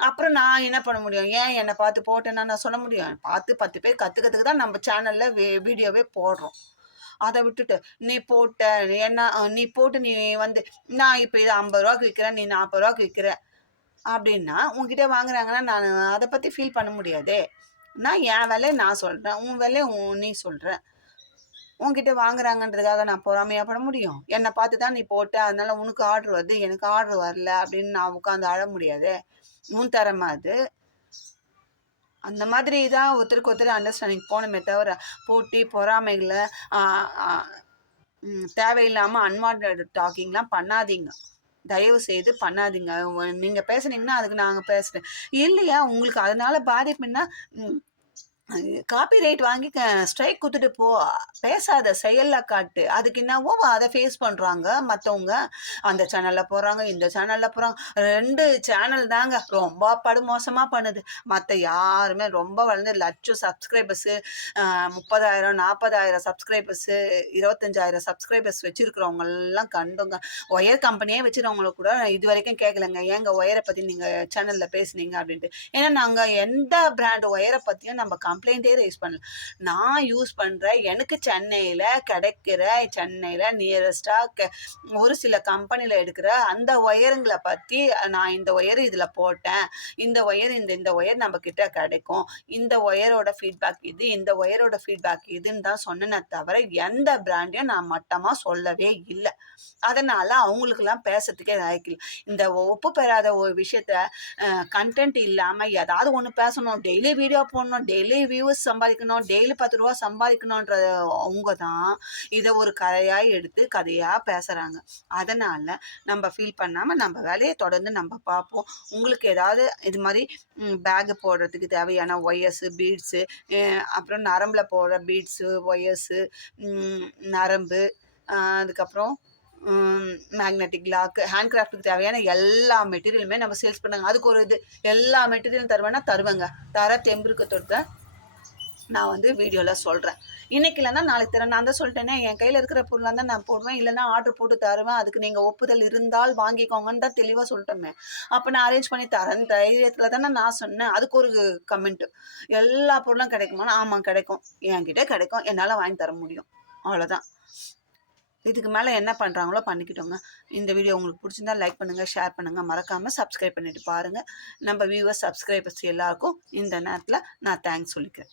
அப்புறம் நான் என்ன பண்ண முடியும்? ஏன் என்னை பார்த்து போட்டேன்னா நான் சொல்ல முடியும்? பார்த்து 10 பேர் கற்றுக்கிறதுக்கு தான் நம்ம சேனலில் வீடியோவே போடுறோம். அதை விட்டுட்டு நீ போட்டு நீ வந்து நான் இப்போ இதை 50 ரூபாய்க்கு விற்கிறேன், நீ 40 ரூபாய்க்கு விற்கிற அப்படின்னா உங்ககிட்ட வாங்குறாங்கன்னா நான் அதை பற்றி ஃபீல் பண்ண முடியாதே. நான் என் வேலையை நான் சொல்கிறேன், உன் வேலையை நீ சொல்கிற. உன்கிட்ட வாங்குறாங்கன்றதுக்காக நான் பொறாமையா பட முடியும்? என்னை பார்த்து தான் நீ போட்ட, அதனால உனக்கு ஆர்டர் வருது, எனக்கு ஆர்டர் வரல அப்படின்னு நான் உட்காந்து அழ முடியாது. உன் திறமை அது. அந்த மாதிரி தான் ஒருத்தருக்கு ஒருத்தர் அண்டர்ஸ்டாண்டிங் போகணுமே தவிர போட்டி பொறாமைகளை தேவையில்லாமல் அன்வான்ட் டாக்கிங்லாம் பண்ணாதீங்க. தயவு செய்து பண்ணாதீங்க. நீங்கள் பேசுனீங்கன்னா அதுக்கு நாங்கள் பேசுகிறேன் இல்லையா? உங்களுக்கு அதனால பாதிப்புன்னா காப்பி ரைட் வாங்கி ஸ்ட்ரைக் கொடுத்துட்டு போ. பேசாத, செயல்ல காட்டு. அதுக்கு என்னவோ அதை ஃபேஸ் பண்ணுறாங்க மற்றவங்க. அந்த சேனலில் போகிறாங்க, இந்த சேனலில் போகிறாங்க. 2 சேனல் தாங்க ரொம்ப படுமோசமாக பண்ணுது. மற்ற யாருமே ரொம்ப வளர்ந்து லட்சம் சப்ஸ்கிரைபர்ஸு, 30,000 40,000 சப்ஸ்கிரைபர்ஸு, 25,000 சப்ஸ்கிரைபர்ஸ் வச்சுருக்கிறவங்கெல்லாம் கண்டுங்க. ஒயர் கம்பெனியே வச்சுருவங்கள கூட இது வரைக்கும் கேட்கலங்க, ஏங்க ஒயரை பற்றி நீங்கள் சேனலில் பேசுனீங்க அப்படின்ட்டு. ஏன்னா நாங்கள் எந்த பிராண்ட் ஒயரை பற்றியும் நம்ம கம்ப்ளைண்ட்டே ரைஸ் பண்ணல. நான் யூஸ் பண்ணுற எனக்கு சென்னையில் நியரஸ்டாக ஒரு சில கம்பெனியில் எடுக்கிற அந்த ஒயருங்களை பற்றி நான் இந்த ஒயர் இதில் போட்டேன், இந்த ஒயர் நம்ம கிட்ட கிடைக்கும், இந்த ஒயரோட ஃபீட்பேக் இது, இந்த ஒயரோட ஃபீட்பேக் இதுன்னு தான் சொன்னேனே தவிர எந்த பிராண்டையும் நான் மட்டமாக சொல்லவே இல்லை. அதனால் அவங்களுக்கெல்லாம் பேசுறதுக்கே லாய்க்கு இல்லை. இந்த ஒப்பு பெறாத ஒரு விஷயத்த கண்டென்ட் இல்லாமல் ஏதாவது ஒன்று பேசணும், டெய்லி வீடியோ போடணும், டெய்லி வியூஸ் சம்பாதிக்கணும், டெய்லி 10 ரூபா சம்பாதிக்கணுன்ற அவங்க தான் இதை ஒரு கதையாக பேசுகிறாங்க. அதனால் நம்ம ஃபீல் பண்ணாமல் நம்ம வேலையை தொடர்ந்து நம்ம பார்ப்போம். உங்களுக்கு ஏதாவது இது மாதிரி பேகு போடுறதுக்கு தேவையான ஒயர்ஸு, பீட்ஸு, அப்புறம் நரம்பில் போடுற பீட்ஸு, ஒயர்ஸு, நரம்பு, அதுக்கப்புறம் மேக்னெட்டிக் லாக், ஹேண்ட் கிராஃப்ட்டுக்கு தேவையான எல்லா மெட்டீரியலுமே நம்ம சேல்ஸ் பண்ணாங்க. அதுக்கு ஒரு இது எல்லா மெட்டீரியலும் தருவேங்க. தெம்பிருக்கு தொட்ட நான் வந்து வீடியோவில் சொல்கிறேன். இன்றைக்கி இல்லைன்னா நாளைக்கு தரேன். நான் தான் சொல்லிட்டேனே, என் கையில் இருக்கிற பொருளாக தான் நான் போடுவேன், இல்லைன்னா ஆர்டர் போட்டு தருவேன். அதுக்கு நீங்கள் ஒப்புதல் இருந்தால் வாங்கிக்கோங்கன்னு தான் தெளிவாக சொல்லிட்டோமே. அப்போ நான் அரேஞ்ச் பண்ணி தரேன் தைரியத்தில் தானே நான் சொன்னேன். அதுக்கு ஒரு கமெண்ட்டு, எல்லா பொருளும் கிடைக்குமானா ஆமாம் கிடைக்கும், என்கிட்ட கிடைக்கும், என்னால் வாங்கி தர முடியும், அவ்வளோதான். இதுக்கு மேலே என்ன பண்ணுறாங்களோ பண்ணிக்கிட்டோங்க. இந்த வீடியோ உங்களுக்கு பிடிச்சிருந்தா லைக் பண்ணுங்கள், ஷேர் பண்ணுங்கள், மறக்காமல் சப்ஸ்கிரைப் பண்ணிவிட்டு பாருங்கள். நம்ம வியூவர்ஸ் சப்ஸ்கிரைபர்ஸ் எல்லாருக்கும் இந்த நேரத்தில் நான் தேங்க்ஸ் சொல்லிக்கிறேன்.